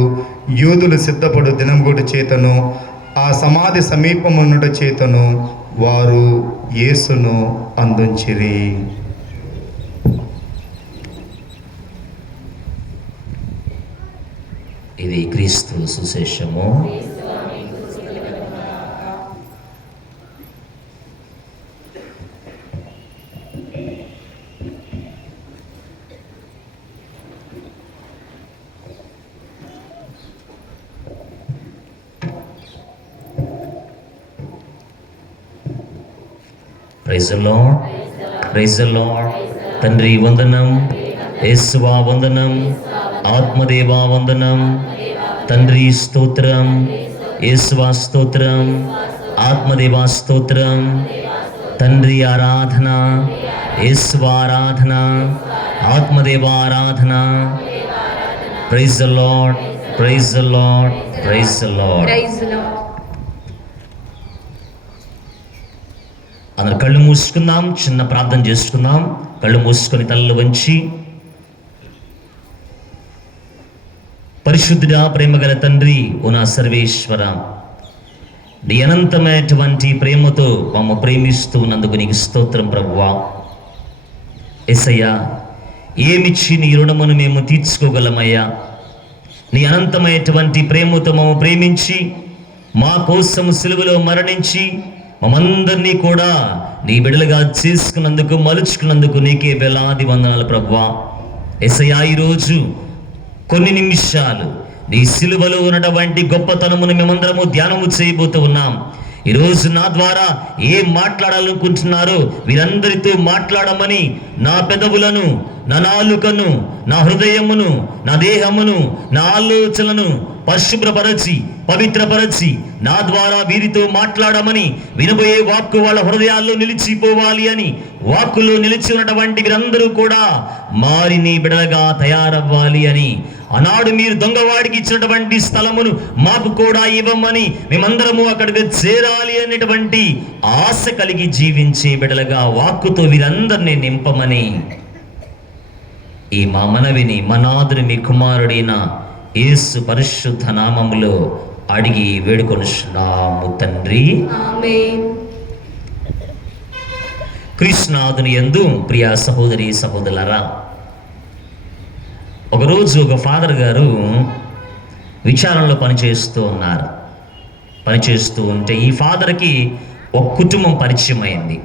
యూదులు సిద్ధపడు దినముగుడు చేతను ఆ సమాధి సమీపమునుట చేతను వారు యేసును అందించిరి. ఇది క్రీస్తు సుశేషము. Praise the lord, praise the Lord. తండ్రి వందనం, యేసువా వందనం, ఆత్మదేవా వందనం. తండ్రి స్తోత్రం, యేసువా స్తోత్రం, ఆత్మదేవా స్తోత్రం. తండ్రి ఆరాధన, యేసువా ఆరాధన, ఆత్మదేవా ఆరాధన. Praise the lord, praise the lord, praise the lord. అందరు కళ్ళు మూసుకుందాం, చిన్న ప్రార్థన చేసుకుందాం. కళ్ళు మూసుకొని తలలు వంచి, పరిశుద్ధుడా ప్రేమగల తండ్రి ఓ నా సర్వేశ్వర, నీ అనంతమైనటువంటి ప్రేమతో మమ్మ ప్రేమిస్తూ ఉన్నందుకు నీకు స్తోత్రం ప్రభువా. యేసయ్యా, ఏమిచ్చి నీ రుణమును మేము తీర్చుకోగలమయ్యా? నీ అనంతమైనటువంటి ప్రేమతో మమ్మ ప్రేమించి మా కోసం సిలువలో మరణించి మమ్మందరినీ కూడా నీ బిడ్డలుగా చేసుకున్నందుకు, మలుచుకున్నందుకు నీకే వేలాది వందనాలు ప్రభువా. యేసయ్యా, ఈరోజు కొన్ని నిమిషాలు నీ సిలువలో ఉన్నటువంటి గొప్పతనమును మేమందరము ధ్యానము చేయబోతూ ఉన్నాం. ఈరోజు నా ద్వారా ఏం మాట్లాడాలనుకుంటున్నారో వీరందరితో మాట్లాడమని నా పెదవులను, నా నాలుకను, నా హృదయమును, నా దేహమును, నా ఆలోచనలను పరిశుభ్రపరచి పవిత్రపరచి నా ద్వారా వీరితో మాట్లాడమని, వినబోయే వాక్కు వాళ్ళ హృదయాల్లో నిలిచిపోవాలి అని, వాక్కులో నిలిచి ఉన్నటువంటి వీరందరూ కూడా మారి నీ బిడలగా తయారవ్వాలి అని, ఆనాడు మీరు దొంగవాడికి ఇచ్చినటువంటి స్థలమును మాకు కూడా ఇవ్వమని, మేమందరము అక్కడికి చేరాలి అనేటువంటి ఆశ కలిగి జీవించే బిడలగా వాక్కుతో వీరందరినీ నింపమని ఈ మా మనవిని మనాదుని మీ కుమారుడైన యేసు పరిశుద్ధ నామములో అడిగి వేడుకొనుచున్నాము తండ్రి. ఆమేన్. కృష్ణాదుని యందు ప్రియ సహోదరి సహోదరులారా, ఒకరోజు ఒక ఫాదర్ గారు విచారణలో పనిచేస్తూ ఉన్నారు. పనిచేస్తూ ఉంటే ఈ ఫాదర్కి ఒక కుటుంబం పరిచయం అయింది.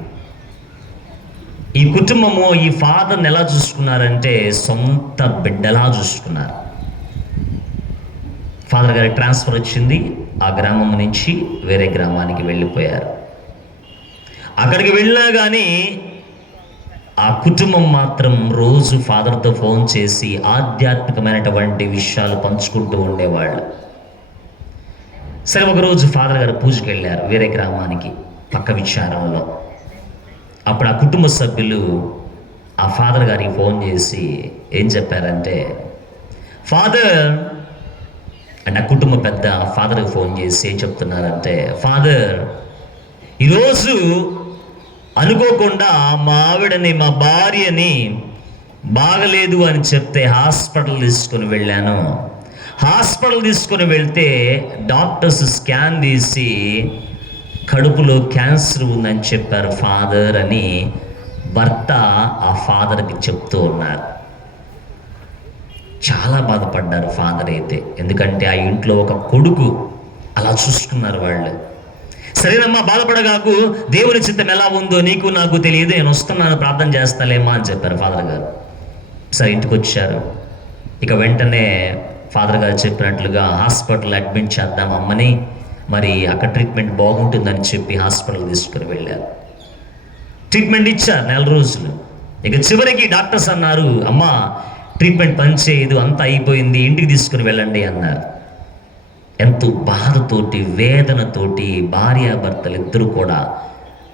ఈ కుటుంబము ఈ ఫాదర్ని ఎలా చూసుకున్నారంటే సొంత బిడ్డలా చూసుకున్నారు. ఫాదర్ గారికి ట్రాన్స్ఫర్ వచ్చింది. ఆ గ్రామం నుంచి వేరే గ్రామానికి వెళ్ళిపోయారు. అక్కడికి వెళ్ళినా కానీ ఆ కుటుంబం మాత్రం రోజు ఫాదర్తో ఫోన్ చేసి ఆధ్యాత్మికమైనటువంటి విషయాలు పంచుకుంటూ ఉండేవాళ్ళు. సరే, ఒకరోజు ఫాదర్ గారు పూజకి వెళ్ళారు వేరే గ్రామానికి పక్క విచారంలో. అప్పుడు ఆ కుటుంబ సభ్యులు ఆ ఫాదర్ గారికి ఫోన్ చేసి ఏం చెప్పారంటే, ఫాదర్ అంటే ఆ కుటుంబ పెద్ద ఫాదర్కి ఫోన్ చేసి ఏం చెప్తున్నారంటే, ఫాదర్ ఈరోజు అనుకోకుండా మా ఆవిడని మా భార్యని బాగలేదు అని చెప్తే హాస్పిటల్ తీసుకొని వెళ్ళాను. హాస్పిటల్ తీసుకొని వెళ్తే డాక్టర్స్ స్కాన్ తీసి కడుపులో క్యాన్సర్ ఉందని చెప్పారు ఫాదర్ అని భర్త ఆ ఫాదర్కి చెప్తూ ఉన్నారు. చాలా బాధపడ్డారు ఫాదర్ అయితే. ఎందుకంటే ఆ ఇంట్లో ఒక కొడుకు అలా చూసుకున్నారు వాళ్ళు. సరేనమ్మా, బాధపడగాకు, దేవుని చిత్తం ఎలా ఉందో నీకు నాకు తెలియదు, నేను వస్తున్నాను, ప్రార్థన చేస్తాలేమా అని చెప్పారు ఫాదర్ గారు. సరే, ఇంటికి వచ్చారు. ఇక వెంటనే ఫాదర్ గారు చెప్పినట్లుగా హాస్పిటల్ అడ్మిట్ చేద్దాం అమ్మని, మరి అక్కడ ట్రీట్మెంట్ బాగుంటుందని చెప్పి హాస్పిటల్ తీసుకుని వెళ్ళారు. ట్రీట్మెంట్ ఇచ్చారు 4 రోజులు. ఇక చివరికి డాక్టర్స్ అన్నారు, అమ్మా ట్రీట్మెంట్ పనిచేయదు, అంతా అయిపోయింది, ఇంటికి తీసుకుని వెళ్ళండి అన్నారు. ఎంతో బాధతోటి వేదనతోటి భార్యాభర్తలు ఇద్దరు కూడా,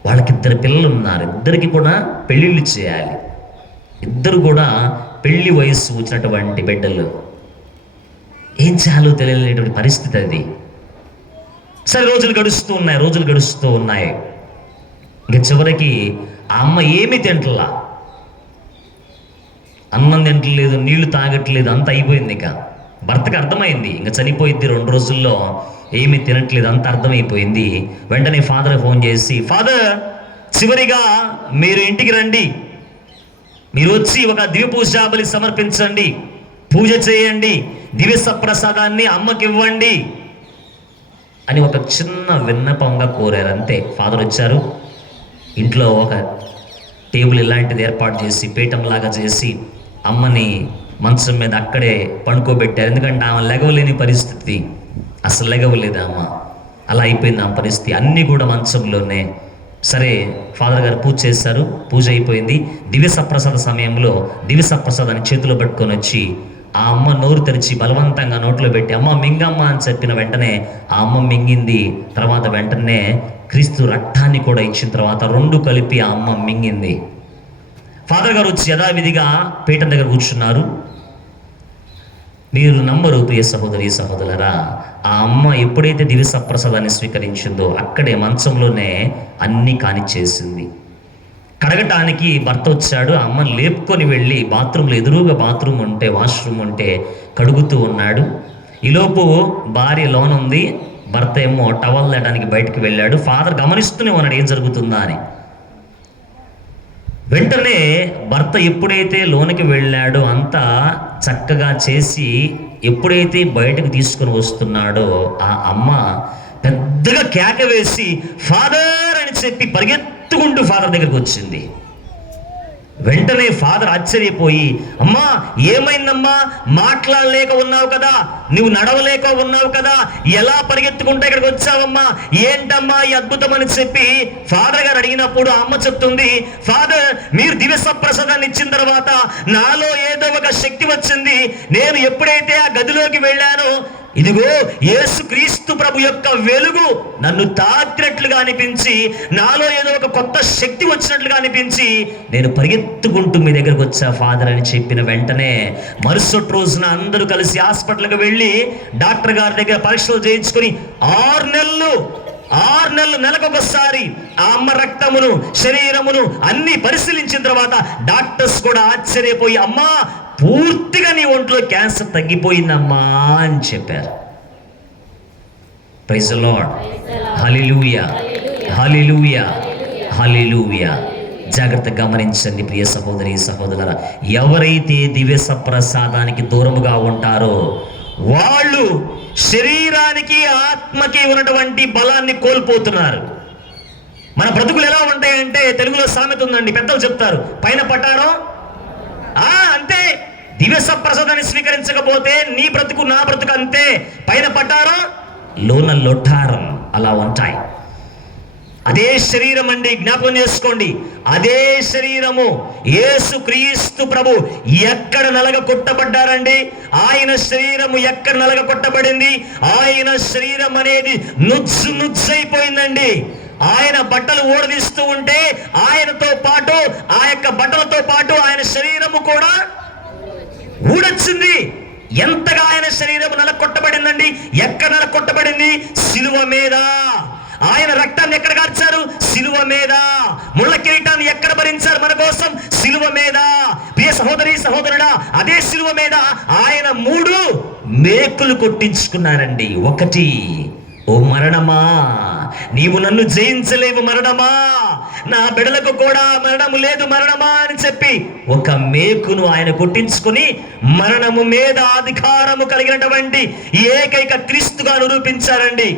వాళ్ళకిద్దరు పిల్లలు ఉన్నారు, ఇద్దరికి కూడా పెళ్ళిళ్ళు చేయాలి, ఇద్దరు కూడా పెళ్లి వయస్సు వచ్చినటువంటి బిడ్డలు, ఏం చేయాలో తెలియలేనటువంటి పరిస్థితి అది. సరే, రోజులు గడుస్తూ ఉన్నాయి. ఇక చివరికి ఆ అమ్మ ఏమీ తింటలా, అన్నం తింటలేదు, నీళ్లు తాగట్లేదు, అంత అయిపోయింది. ఇక భర్తకు అర్థమైంది ఇంకా చనిపోయింది 2 రోజుల్లో, ఏమీ తినట్లేదు, అంత అర్థమైపోయింది. వెంటనే ఫాదర్ ఫోన్ చేసి, ఫాదర్ చివరిగా మీరు ఇంటికి రండి, మీరు వచ్చి ఒక దివ్య పూజా బలి సమర్పించండి, పూజ చేయండి, దివ్య సప్రసాదాన్ని అమ్మకి ఇవ్వండి అని ఒక చిన్న విన్నపంగా కోరారు. అంతే. ఫాదర్ వచ్చారు, ఇంట్లో ఒక టేబుల్ ఇలాంటిది ఏర్పాటు చేసి పీఠంలాగా చేసి అమ్మని మంచం మీద అక్కడే పండుకోబెట్టారు. ఎందుకంటే ఆమె లెగవలేని పరిస్థితి, అసలు లెగవలేదు అమ్మ, అలా అయిపోయింది ఆ పరిస్థితి, అన్నీ కూడా మంచంలోనే. సరే, ఫాదర్ గారు పూజ చేశారు, పూజ అయిపోయింది. దివ్య సప్రసాద సమయంలో దివ్య సప్రసాదాన్ని చేతిలో పట్టుకొని వచ్చి ఆ అమ్మ నోరు తెరిచి బలవంతంగా నోట్లో పెట్టి, అమ్మ మింగమ్మ అని చెప్పిన వెంటనే ఆ అమ్మ మింగింది. తర్వాత వెంటనే క్రీస్తు రక్తాన్ని కూడా ఇచ్చిన తర్వాత 2 కలిపి ఆ అమ్మ మింగింది. ఫాదర్ గారు వచ్చి యథావిధిగా పీఠం దగ్గర కూర్చున్నారు. మీరు నమ్మరు ప్రియ సహోదరి సహోదరులారా, ఆ అమ్మ ఎప్పుడైతే దివ్య సప్రసాదాన్ని స్వీకరించిందో అక్కడే మంచంలోనే అన్నీ కానిచ్చేసింది. కడగటానికి భర్త వచ్చాడు, ఆ అమ్మని లేపుకొని వెళ్ళి బాత్రూంలో, ఎదురుగా బాత్రూమ్ ఉంటే వాష్రూమ్ ఉంటే కడుగుతూ ఉన్నాడు. ఈలోపు భార్య లోనుంది, భర్త ఏమో టవల్ లేడానికి బయటికి వెళ్ళాడు. ఫాదర్ గమనిస్తూనే ఉన్నాడు ఏం జరుగుతుందా అని. వెంటనే భర్త ఎప్పుడైతే లోనికి వెళ్ళాడో అంతా చక్కగా చేసి ఎప్పుడైతే బయటకు తీసుకుని వస్తున్నాడో ఆ అమ్మ పెద్దగా కేక వేసి ఫాదర్ అని చెప్పి పరిగెత్తుకుంటూ ఫాదర్ దగ్గరికి వచ్చింది. వెంటనే ఫాదర్ ఆశ్చర్యపోయి, అమ్మా ఏమైందమ్మా, మాట్లాడలేక ఉన్నావు కదా, నువ్వు నడవలేక ఉన్నావు కదా, ఎలా పరిగెత్తుకుంటే ఇక్కడికి వచ్చావమ్మా, ఏంటమ్మా ఈ అద్భుతం అని చెప్పి ఫాదర్ గారు అడిగినప్పుడు ఆ అమ్మ చెప్తుంది, ఫాదర్ మీరు దివ్య సప్రసాదాన్ని ఇచ్చిన తర్వాత నాలో ఏదో ఒక శక్తి వచ్చింది. నేను ఎప్పుడైతే ఆ గదిలోకి వెళ్ళానో ఇదిగో యేసుక్రీస్తు ప్రభు యొక్క వెలుగు నన్ను తాకినట్లుగా అనిపించి, నాలో ఏదో ఒక కొత్త శక్తి వచ్చినట్లుగా అనిపించి నేను పరిగెత్తుకుంటూ మీ దగ్గరకు వచ్చా ఫాదర్ అని చెప్పిన వెంటనే మరుసటి రోజున అందరూ కలిసి హాస్పిటల్కి వెళ్ళి డాక్టర్ గారి దగ్గర పరీక్షలు చేయించుకొని 6 నెలలు నెలకొకసారి ఆ అమ్మ రక్తమును శరీరమును అన్ని పరిశీలించిన తర్వాత డాక్టర్స్ కూడా ఆశ్చర్యపోయి, అమ్మా పూర్తిగా నీ ఒంట్లో క్యాన్సర్ తగ్గిపోయిందమ్మా అని చెప్పారు. Praise the Lord. Hallelujah, hallelujah, hallelujah. జాగ్రత్తగా గమనించండి ప్రియ సహోదరి సహోదరులారా, ఎవరైతే దివ్య సప్రసాదానికి దూరముగా ఉంటారో వాళ్ళు శరీరానికి ఆత్మకి ఉన్నటువంటి బలాన్ని కోల్పోతున్నారు. మన బ్రతుకులు ఎలా ఉంటాయంటే, తెలుగులో సామెత ఉందండి, పెద్దలు చెప్తారు, పైన పటారం అంతే. దివ్య సప్రసాదాన్ని స్వీకరించకపోతే నీ బ్రతుకు నా బ్రతుకు అంతే. పైన పటారం లోన లొట్టారం అలా ఉంటాయి. అదే శరీరం అండి, జ్ఞాపకం చేసుకోండి, అదే శరీరము యేసు క్రీస్తు ప్రభు ఎక్కడ నలగ కొట్టబడ్డారండి? ఆయన శరీరము ఎక్కడ నలగ కొట్టబడింది? ఆయన శరీరం అనేది నుజ్జైపోయిందండి. ఆయన బట్టలు ఊడదీస్తూ ఉంటే ఆయనతో పాటు, ఆ యొక్క బట్టలతో పాటు ఆయన శరీరము కూడా ఊడొచ్చింది. ఎంతగా ఆయన శరీరము నలకొట్టబడిందండి. ఎక్కడ నలకొట్టబడింది? శిలువ మీద. ఆయన రక్తాన్ని ఎక్కడ కార్చారు? శిలువ మీద. ముళ్ళ కిరీటాన్ని ఎక్కడ భరించారు మన కోసం? శిలువ మీద. ప్రియ సహోదరి సహోదరుడా, అదే శిలువ మీద ఆయన 3 మేకులు కొట్టించుకున్నారండి. 1, ఓ మరణమా, నీవు నన్ను జయించలేవు మరణమా, నా బిడలకు కూడా మరణము లేదు మరణమా అని చెప్పి 1 మేకును ఆయన కొట్టించుకుని మరణము మీద అధికారము కలిగినటువంటి ఏకైక క్రీస్తుగా నిరూపించారండి.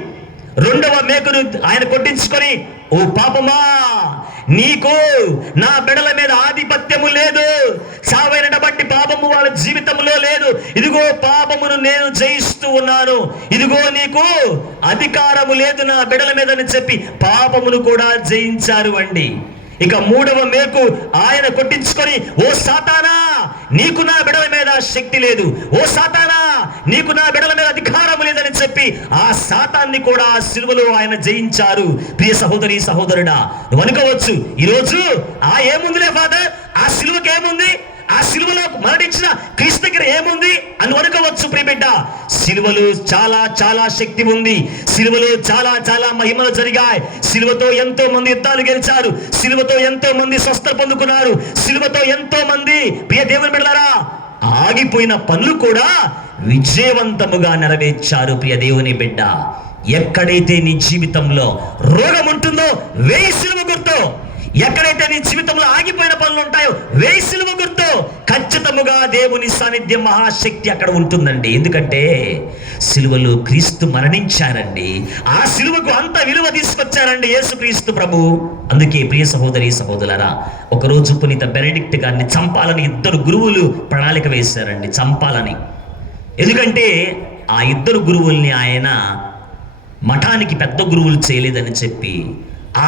2వ మేకును ఆయన కొట్టించుకొని, ఓ పాపమా, నీకు నా బిడల మీద ఆధిపత్యము లేదు, సావైన బట్టి పాపము వాళ్ళ జీవితంలో లేదు, ఇదిగో పాపమును నేను జయిస్తూ ఉన్నాను, ఇదిగో నీకు అధికారము లేదు నా బిడల మీద అని చెప్పి పాపమును కూడా జయించారు అండి. ఇక 3వ మేకు ఆయన కొట్టించుకొని, ఓ సాతానా, నీకు నా బిడల మీద శక్తి లేదు, ఓ సాతానా, నీకు నా బిడల మీద అధికారం లేదని చెప్పి ఆ సాతాన్ని కూడా సిలువలో ఆయన జయించారు. ప్రియ సహోదరి సహోదరుడా, నువ్వు అనుకోవచ్చు, ఈరోజు ఏముందిలే ఫాదర్, ఆ సిలువకి ఏముంది, ఆ సిలువలో మరణించిన క్రీస్తు దగ్గర ఏముంది అని అనుకోవచ్చు. ప్రియబిడ్డ, సిలువలో చాలా చాలా శక్తి ఉంది. సిలువలో చాలా చాలా మహిమలు జరిగాయి. సిలువతో ఎంతో మంది యుద్ధాలు గెలిచారు. సిలువతో ఎంతో మంది స్వస్థ పొందుకున్నారు. సిలువతో ఎంతో మంది ప్రియ దేవుని బిడ్డలారా ఆగిపోయిన పనులు కూడా విజయవంతముగా నెరవేర్చారు. ప్రియ దేవుని బిడ్డ, ఎక్కడైతే నీ జీవితంలో రోగం ఉంటుందో వేయి సిలువ గుర్తు, ఎక్కడైతే నీ జీవితంలో ఆగిపోయిన పనులు ఉంటాయో వేయి సిలువ గుర్తు, ఖచ్చితముగా దేవుని సాన్నిధ్యం మహాశక్తి అక్కడ ఉంటుందండి. ఎందుకంటే సిలువలో క్రీస్తు మరణించారండి. ఆ సిలువకు అంత విలువ తీసుకొచ్చారండి యేసుక్రీస్తు ప్రభు. అందుకే ప్రియ సహోదరి సహోదరులారా, ఒకరోజు పునీత బెనడిక్ట్ గారిని చంపాలని 2 గురువులు ప్రణాళిక వేశారండి, చంపాలని. ఎందుకంటే ఆ 2 గురువుల్ని ఆయన మఠానికి పెద్ద గురువులు చేయలేదని చెప్పి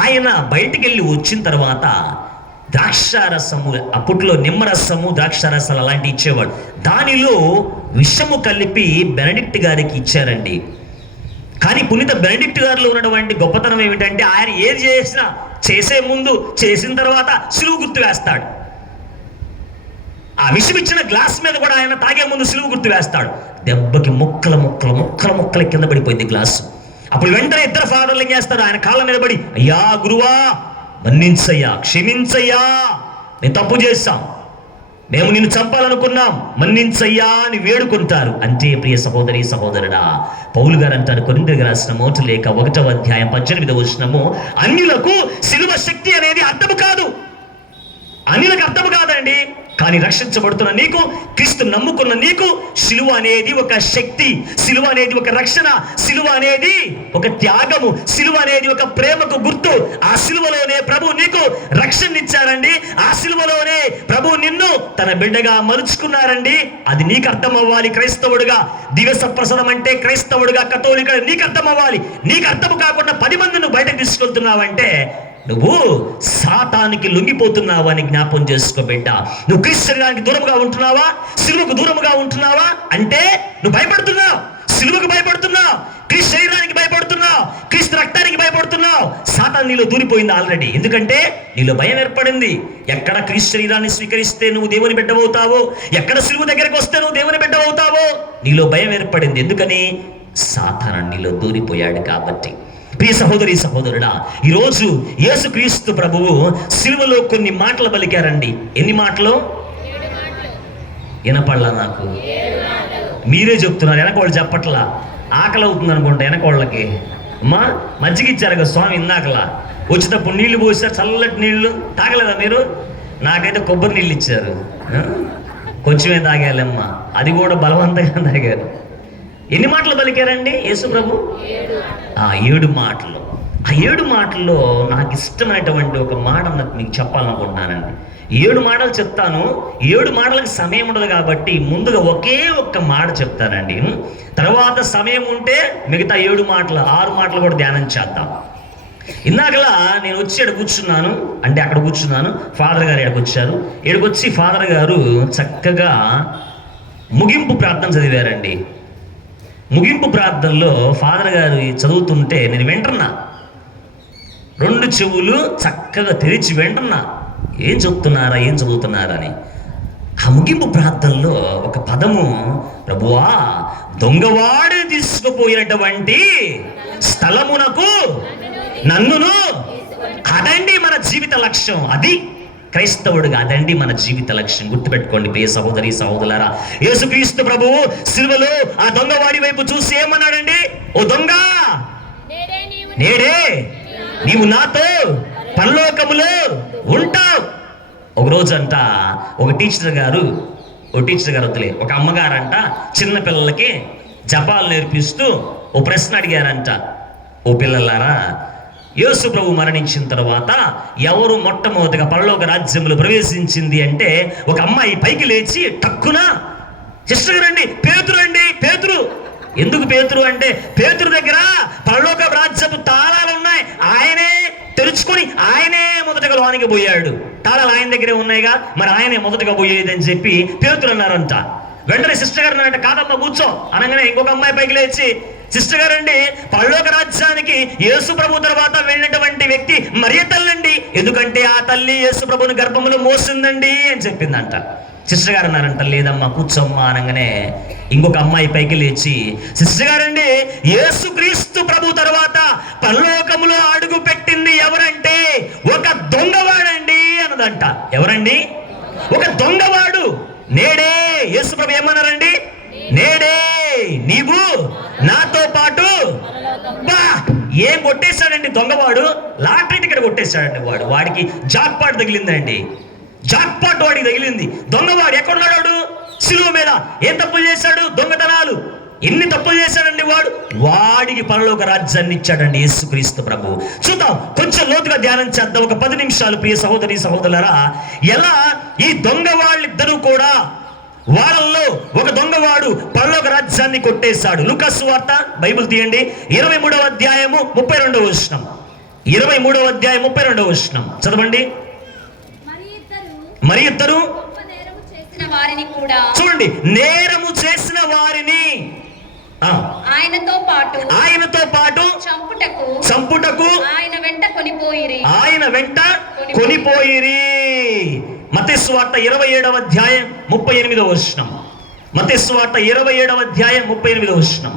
ఆయన బయటికి వెళ్ళి వచ్చిన తర్వాత ద్రాక్షారసము, అప్పట్లో నిమ్మరసము ద్రాక్షారసాలు అలాంటివి ఇచ్చేవాడు, దానిలో విషము కలిపి బెనడిక్ట్ గారికి ఇచ్చారండి. కానీ పునీత బెనడిక్ట్ గారిలో ఉన్నటువంటి గొప్పతనం ఏమిటంటే, ఆయన ఏది చేసినా చేసే ముందు చేసిన తర్వాత సిలువ గుర్తు వేస్తాడు. ఆ విషం ఇచ్చిన గ్లాస్ మీద కూడా ఆయన తాగే ముందు సిలువ గుర్తు వేస్తాడు. దెబ్బకి ముక్కల కింద పడిపోయింది గ్లాసు. అప్పుడు వెంటనే 2 ఫాదర్లు ఏం చేస్తారు, ఆయన కాళ్ళ మీద పడి, అయ్యా గురువా, మన్నించయ్యా, క్షమించయ్యా, నేను తప్పు చేశాం, మేము నిన్ను చంపాలనుకున్నాం, మన్నించయ్యా అని వేడుకుంటారు. అంతే ప్రియ సహోదరి సహోదరుడా, పౌలు గారు అంటారు, కొరింథీయులకు రాసిన మొదటి లేఖ 1వ అధ్యాయం 18వ వచనము, అన్యులకు సిలువ శక్తి అనేది అర్థము కాదు, అన్యులకు అర్థము కాదండి. కానీ రక్షించబడుతున్న నీకు, క్రీస్తు నమ్ముకున్న నీకు సిలువ అనేది ఒక శక్తి, సిలువ అనేది ఒక రక్షణ, సిలువ అనేది ఒక త్యాగము, సిలువ అనేది ఒక ప్రేమకు గుర్తు. ఆ సిలువలోనే ప్రభు నీకు రక్షణ ఇచ్చారండి. ఆ సిలువలోనే ప్రభు నిన్ను తన బిడ్డగా మలుచుకున్నారండి. అది నీకు అర్థం అవ్వాలి. క్రైస్తవుడుగా దివ్య సప్రసాదం అంటే క్రైస్తవుడుగా కథోలిక నీకు అర్థం అవ్వాలి. నీకు అర్థం కాకుండా 10 మంది నువ్వు బయటకు తీసుకెళ్తున్నావంటే నువ్వు సాతానికి లొంగిపోతున్నావు అని జ్ఞాపం చేసుకో బిడ్డ. నువ్వు క్రీస్తు శరీరానికి దూరముగా ఉంటున్నావా, సిలువకు దూరముగా ఉంటున్నావా అంటే నువ్వు భయపడుతున్నావు, సిలువకు భయపడుతున్నావు, క్రీస్తు శరీరానికి భయపడుతున్నావు, క్రీస్తు రక్తానికి భయపడుతున్నావు. సాతాను నీలో దూరిపోయింది ఆల్రెడీ. ఎందుకంటే నీలో భయం ఏర్పడింది. ఎక్కడ క్రీస్తు శరీరాన్ని స్వీకరిస్తే నువ్వు దేవుని బిడ్డవవుతావో, ఎక్కడ సిలువ దగ్గరికి వస్తే నువ్వు దేవుని బిడ్డవవుతావో నీలో భయం ఏర్పడింది. ఎందుకని? సాతాను నీలో దూరిపోయాడు కాబట్టి. ప్రియ సహోదరి సహోదరుడా, ఈరోజు యేసుక్రీస్తు ప్రభువు సిలువలో కొన్ని మాటలు పలికారండి. ఎన్ని మాటలు? వినపడలా నాకు. మీరే చెప్తున్నారు, వెనకోళ్ళు చెప్పట్లా. ఆకలి అవుతుంది అనుకుంటా వెనకోళ్ళకి. అమ్మా మజ్జిగ ఇచ్చారు కదా స్వామి ఇందాకలా, వచ్చేటప్పుడు నీళ్లు పోసారు, చల్లటి నీళ్లు తాగలేదా మీరు? నాకైతే కొబ్బరి నీళ్ళు ఇచ్చారు, కొంచెమే తాగాలమ్మా, అది కూడా బలవంతంగా తాగారు. ఎన్ని మాటలు పలికారండి యేసు ప్రభు? 7 మాటలు. ఆ 7 మాటల్లో నాకు ఇష్టమైనటువంటి ఒక మాట మీకు చెప్పాలనుకుంటున్నానండి. 7 మాటలు చెప్తాను. 7 మాటలకు సమయం ఉండదు కాబట్టి ముందుగా ఒకే ఒక్క మాట చెప్తానండి. తర్వాత సమయం ఉంటే మిగతా 7 మాటలు 6 మాటలు కూడా ధ్యానం చేద్దాం. ఇందాకలా నేను వచ్చి ఇక్కడ కూర్చున్నాను, అంటే అక్కడ కూర్చున్నాను, ఫాదర్ గారు ఇక్కడికి వచ్చారు. ఇక్కడికి వచ్చి ఫాదర్ గారు చక్కగా ముగింపు ప్రార్థన చదివారండి. ముగింపు ప్రార్థనలో ఫాదర్ గారు చదువుతుంటే నేను వింటున్నా, 2 చెవులు చక్కగా తెరిచి వింటున్నా, ఏం చదువుతున్నారని. ఆ ముగింపు ప్రార్థనలో ఒక పదము, ప్రభువా దొంగవాడు తీసుకుపోయినటువంటి స్థలమునకు నన్నును, అదండి మన జీవిత లక్ష్యం. అది క్రైస్తవుడిగా అదండి మన జీవిత లక్ష్యం. గుర్తుపెట్టుకోండి ప్రియ సహోదరి సహోదరులారా, యేసుక్రీస్తు ప్రభువు సిలువలో ఆ దొంగవాడి వైపు చూసి ఏమన్నాడండి? ఓ దొంగ, నేడే నీవు నాతో పరలోకములో ఉంటావు. ఒక రోజంట ఒక టీచర్ గారు వద్దులే, ఒక అమ్మగారంట చిన్న పిల్లలకి జపాలు నేర్పిస్తూ ఓ ప్రశ్న అడిగారంట. ఓ పిల్లలారా, యేసు ప్రభు మరణించిన తర్వాత ఎవరు మొట్టమొదటిగా పరలోక రాజ్యంలో ప్రవేశించింది అంటే ఒక అమ్మాయి పైకి లేచి టక్కున, సిస్టర్ గారండి పేతురు అండి, పేతురు. ఎందుకు పేతురు అంటే పేతురు దగ్గర పరలోక రాజ్యపు తాళాలు ఉన్నాయి, ఆయనే తెరుచుకొని ఆయనే మొదటగా లోనికి పోయాడు. తాళాలు ఆయన దగ్గరే ఉన్నాయిగా, మరి ఆయనే మొదటగా పోయేది అని చెప్పి పేతురు అన్నారంట. వెంటనే సిస్టర్ గారు అన్నారంట, కాదమ్మా కూర్చో అనగానే ఇంకొక అమ్మాయి పైకి లేచి, సిస్టర్ గారండి పరలోక రాజ్యానికి యేసు ప్రభు తర్వాత వెళ్ళినటువంటి వ్యక్తి మరియ తల్లండి, ఎందుకంటే ఆ తల్లి యేసు ప్రభుని గర్భములో మోసిందండి అని చెప్పిందంట. సిస్టర్ గారు అన్నారంట, లేదమ్మా కూర్చోమ్మా అనగానే ఇంకొక అమ్మాయి పైకి లేచి, సిస్టర్ గారండి యేసుక్రీస్తు ప్రభు తర్వాత పరలోకములో అడుగు పెట్టింది ఎవరంటే ఒక దొంగవాడండి అన్నదంట. ఎవరండి? ఒక దొంగవాడు. నేడే యేసు ప్రభు ఏమన్నారండి? నేడే నీవు నాతో పాటు. ఏం కొట్టేశాడండి దొంగవాడు? లాటరీ టికెట్ కొట్టేశాడండి వాడు. వాడికి జాక్పాట్ తగిలిందండి, జాక్పాట్ వాడికి తగిలింది. దొంగవాడు ఎక్కడున్నాడు? సిలువ మీద. ఏం తప్పులు చేశాడు? దొంగతనాలు. ఎన్ని తప్పులు చేశాడండి వాడు? వాడికి పరలోక రాజ్యాన్ని ఇచ్చాడండి యేసుక్రీస్తు ప్రభు. చూద్దాం, కొంచెం లోతుగా ధ్యానం చేద్దాం ఒక 10 నిమిషాలు ప్రియ సహోదరి సహోదరులారా. ఎలా ఈ దొంగ వాళ్ళిద్దరూ కూడా, వాళ్ళల్లో ఒక దొంగవాడు పరలోక రాజ్యాన్ని కొట్టేశాడు. లూకా సువార్త బైబిల్ తీయండి, 23వ అధ్యాయము 32వ వచనం. 23వ అధ్యాయం 32వ వచనం చదవండి. మరి ఇద్దరు వారిని కూడా, చూడండి, నేరము చేసిన వారిని ఆయనతో పాటు చంపుటకు ఆయన వెంట కొనిపోయిరి. మత్తయి సువార్త 27వ అధ్యాయం 38వ వచనం. మత్తయి సువార్త 27వ అధ్యాయం 38వ వచనం.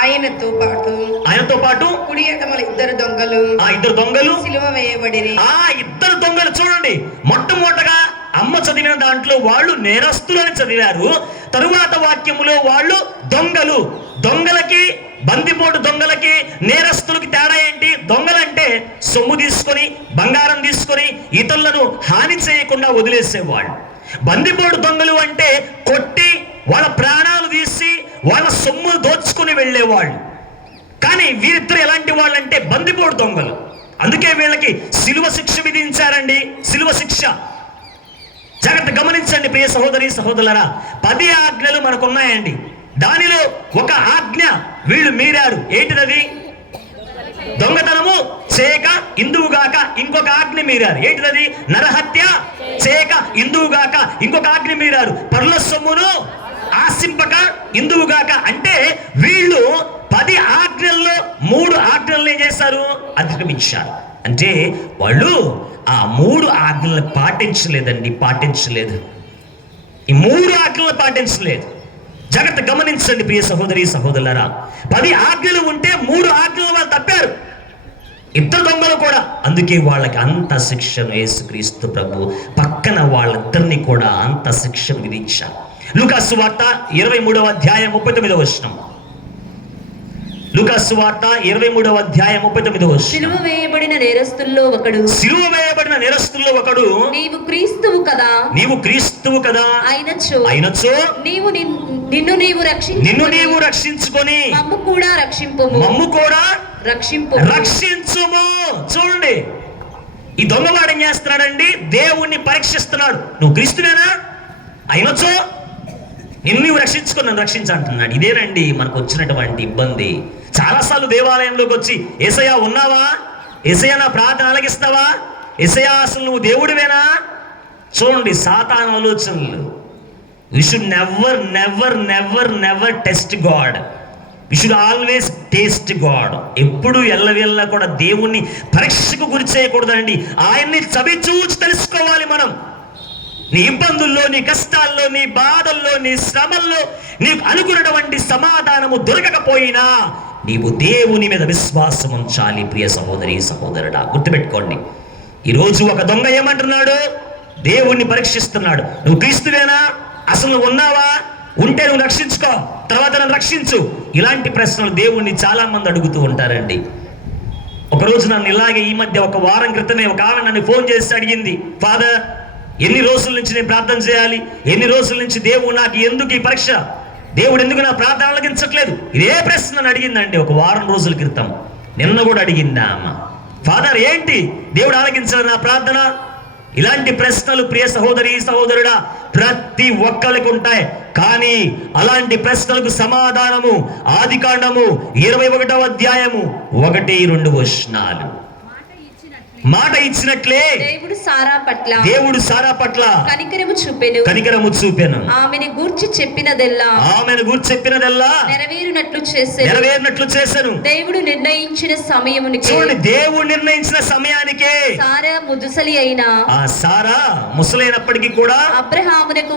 ఆయనతో పాటు కుడి ఎడమల ఇద్దరు దొంగలు సిలువ వేయబడిరి. ఇద్దరు దొంగలు చూడండి, మొట్టమొదటగా అమ్మ చదివిన దాంట్లో వాళ్ళు నేరస్తులని చదివారు. తరువాత వాక్యములో వాళ్ళు దొంగలు. దొంగలకి, బందిపోటు దొంగలకి, నేరస్తులకి తేడా ఏంటి? దొంగలంటే సొమ్ము తీసుకొని, బంగారం తీసుకొని ఇతరులను హాని చేయకుండా వదిలేసేవాళ్ళు. బందిపోటు దొంగలు అంటే కొట్టి వాళ్ళ ప్రాణాలు తీసి వాళ్ళ సొమ్ము దోచుకుని వెళ్ళేవాళ్ళు. కానీ వీరిద్దరు ఎలాంటి వాళ్ళంటే బందిపోటు దొంగలు. అందుకే వీళ్ళకి సిలువ శిక్ష విధించారండి, సిలువ శిక్ష. జాగ్రత్త గమనించండి ప్రియ సహోదరి సహోదరులారా, 10 ఆజ్ఞలు మనకున్నాయండి. దానిలో ఒక ఆజ్ఞ వీళ్ళు మీరారు. ఏంటిదది? దొంగతనము చేయక ఇందువుగాక ఇంకొక ఆజ్ఞ మీరారు. ఏంటిదది? నరహత్య చేయక ఇందువుగాక ఇంకొక ఆజ్ఞ మీరారు. పరుల సొమ్మును ఆశింపక ఇందువుగాక. అంటే వీళ్ళు 10 ఆజ్ఞల్లో 3 ఆజ్ఞలను ఏం చేశారు? అతిక్రమించారు. అంటే వాళ్ళు ఆ 3 ఆజ్ఞలను పాటించలేదు. ఈ 3 ఆజ్ఞలను పాటించలేదు. జాగ్రత్త గమనించండి ప్రియ సహోదరి సహోదరులారా, 10 ఆజ్ఞలు ఉంటే 3 ఆజ్ఞలు వాళ్ళు తప్పారు. ఇద్దరు దొంగలు కూడా. అందుకే వాళ్ళకి అంత శిక్షను యేసుక్రీస్తు ప్రభు పక్కన వాళ్ళిద్దరిని కూడా అంత శిక్షను విధించారు. లూకాసు సువార్త 23వ అధ్యాయం 39వ వచనం. లూకాసు సువార్త 23వ అధ్యాయం 39వ వచనం. సిలువ వేయబడిన నేరస్తుల్లో ఒకడు, సిలువ వేయబడిన నేరస్తుల్లో ఒకడు, నీవు క్రీస్తువు కదా, నీవు క్రీస్తువు కదా అయినచో నీవు నిన్ను నీవు రక్షించుకొని మమ్ము కూడా రక్షించుము. చూడండి, ఈ దొంగవాడు ఏం చేస్తున్నాడండి? దేవుణ్ణి పరీక్షిస్తున్నాడు. నువ్వు క్రీస్తువేనా? అయినచో నిన్ను నీవు రక్షించుకొని నన్ను రక్షించంటున్నాడు. ఇదేనండి మనకు వచ్చినటువంటి ఇబ్బంది. చాలాసార్లు దేవాలయంలోకి వచ్చి, యేసయ్యా ఉన్నావా? యేసయ్యా నా ప్రార్థన ఆలకిస్తావా? యేసయ్యా అసలు నువ్వు దేవుడివేనా? చూడండి, సాతాను ఆలోచనలు. We should never test God. We should always taste God. ఎప్పుడు ఎల్లవేళ్ళ కూడా దేవుణ్ణి పరీక్షకు గురి చేయకూడదండి. ఆయన్ని చవిచూచి తెలుసుకోవాలి మనం. నీ ఇబ్బందుల్లో, నీ కష్టాల్లో, నీ బాధల్లో, నీ శ్రమల్లో నీకు అనుకున్నటువంటి సమాధానము దొరకకపోయినా నీవు దేవుని మీద విశ్వాసం ఉంచాలి. ప్రియ సహోదరి సహోదరుడా, గుర్తుపెట్టుకోండి. ఈరోజు ఒక దొంగ ఏమంటున్నాడు? దేవుణ్ణి పరీక్షిస్తున్నాడు. నువ్వు క్రీస్తువేనా? అసలు నువ్వు ఉన్నావా? ఉంటే నువ్వు రక్షించుకో, తర్వాత నన్ను రక్షించు. ఇలాంటి ప్రశ్నలు దేవుణ్ణి చాలా మంది అడుగుతూ ఉంటారండి. ఒకరోజు నన్ను ఇలాగే ఈ మధ్య ఒక వారం క్రితమే ఒక ఆమె నన్ను ఫోన్ చేసి అడిగింది, ఫాదర్, ఎన్ని రోజుల నుంచి నేను ప్రార్థన చేయాలి? ఎన్ని రోజుల నుంచి దేవుడు నాకు ఎందుకు ఈ పరీక్ష? దేవుడు ఎందుకు నా ప్రార్థన ఆలకించట్లేదు? ఇదే ప్రశ్న నన్ను అడిగిందండి ఒక వారం రోజుల క్రితం. నిన్న కూడా అడిగిందా అమ్మ, ఫాదర్ ఏంటి దేవుడు ఆలకించలేదు నా ప్రార్థన? ఇలాంటి ప్రశ్నలు ప్రియ సహోదరి సహోదరుడా ప్రతి ఒక్కరికి ఉంటాయి. కానీ అలాంటి ప్రశ్నలకు సమాధానము ఆదికాండము 21వ అధ్యాయము 1-2 వచనాలు. మాట ఇచ్చినట్లే దేవుడు సారా పట్ల కనికరము చూపెను. ఆమెను గూర్చి చెప్పినదెల్లా నెరవేరినట్లు చేసెను. దేవుడు నిర్ణయించిన సమయమునికి, చూడండి, దేవుడు నిర్ణయించిన సమయానికే సారా ముదుసలి అయినా, ఆ సారా ముసలైనప్పటికీ కూడా అబ్రహామునకు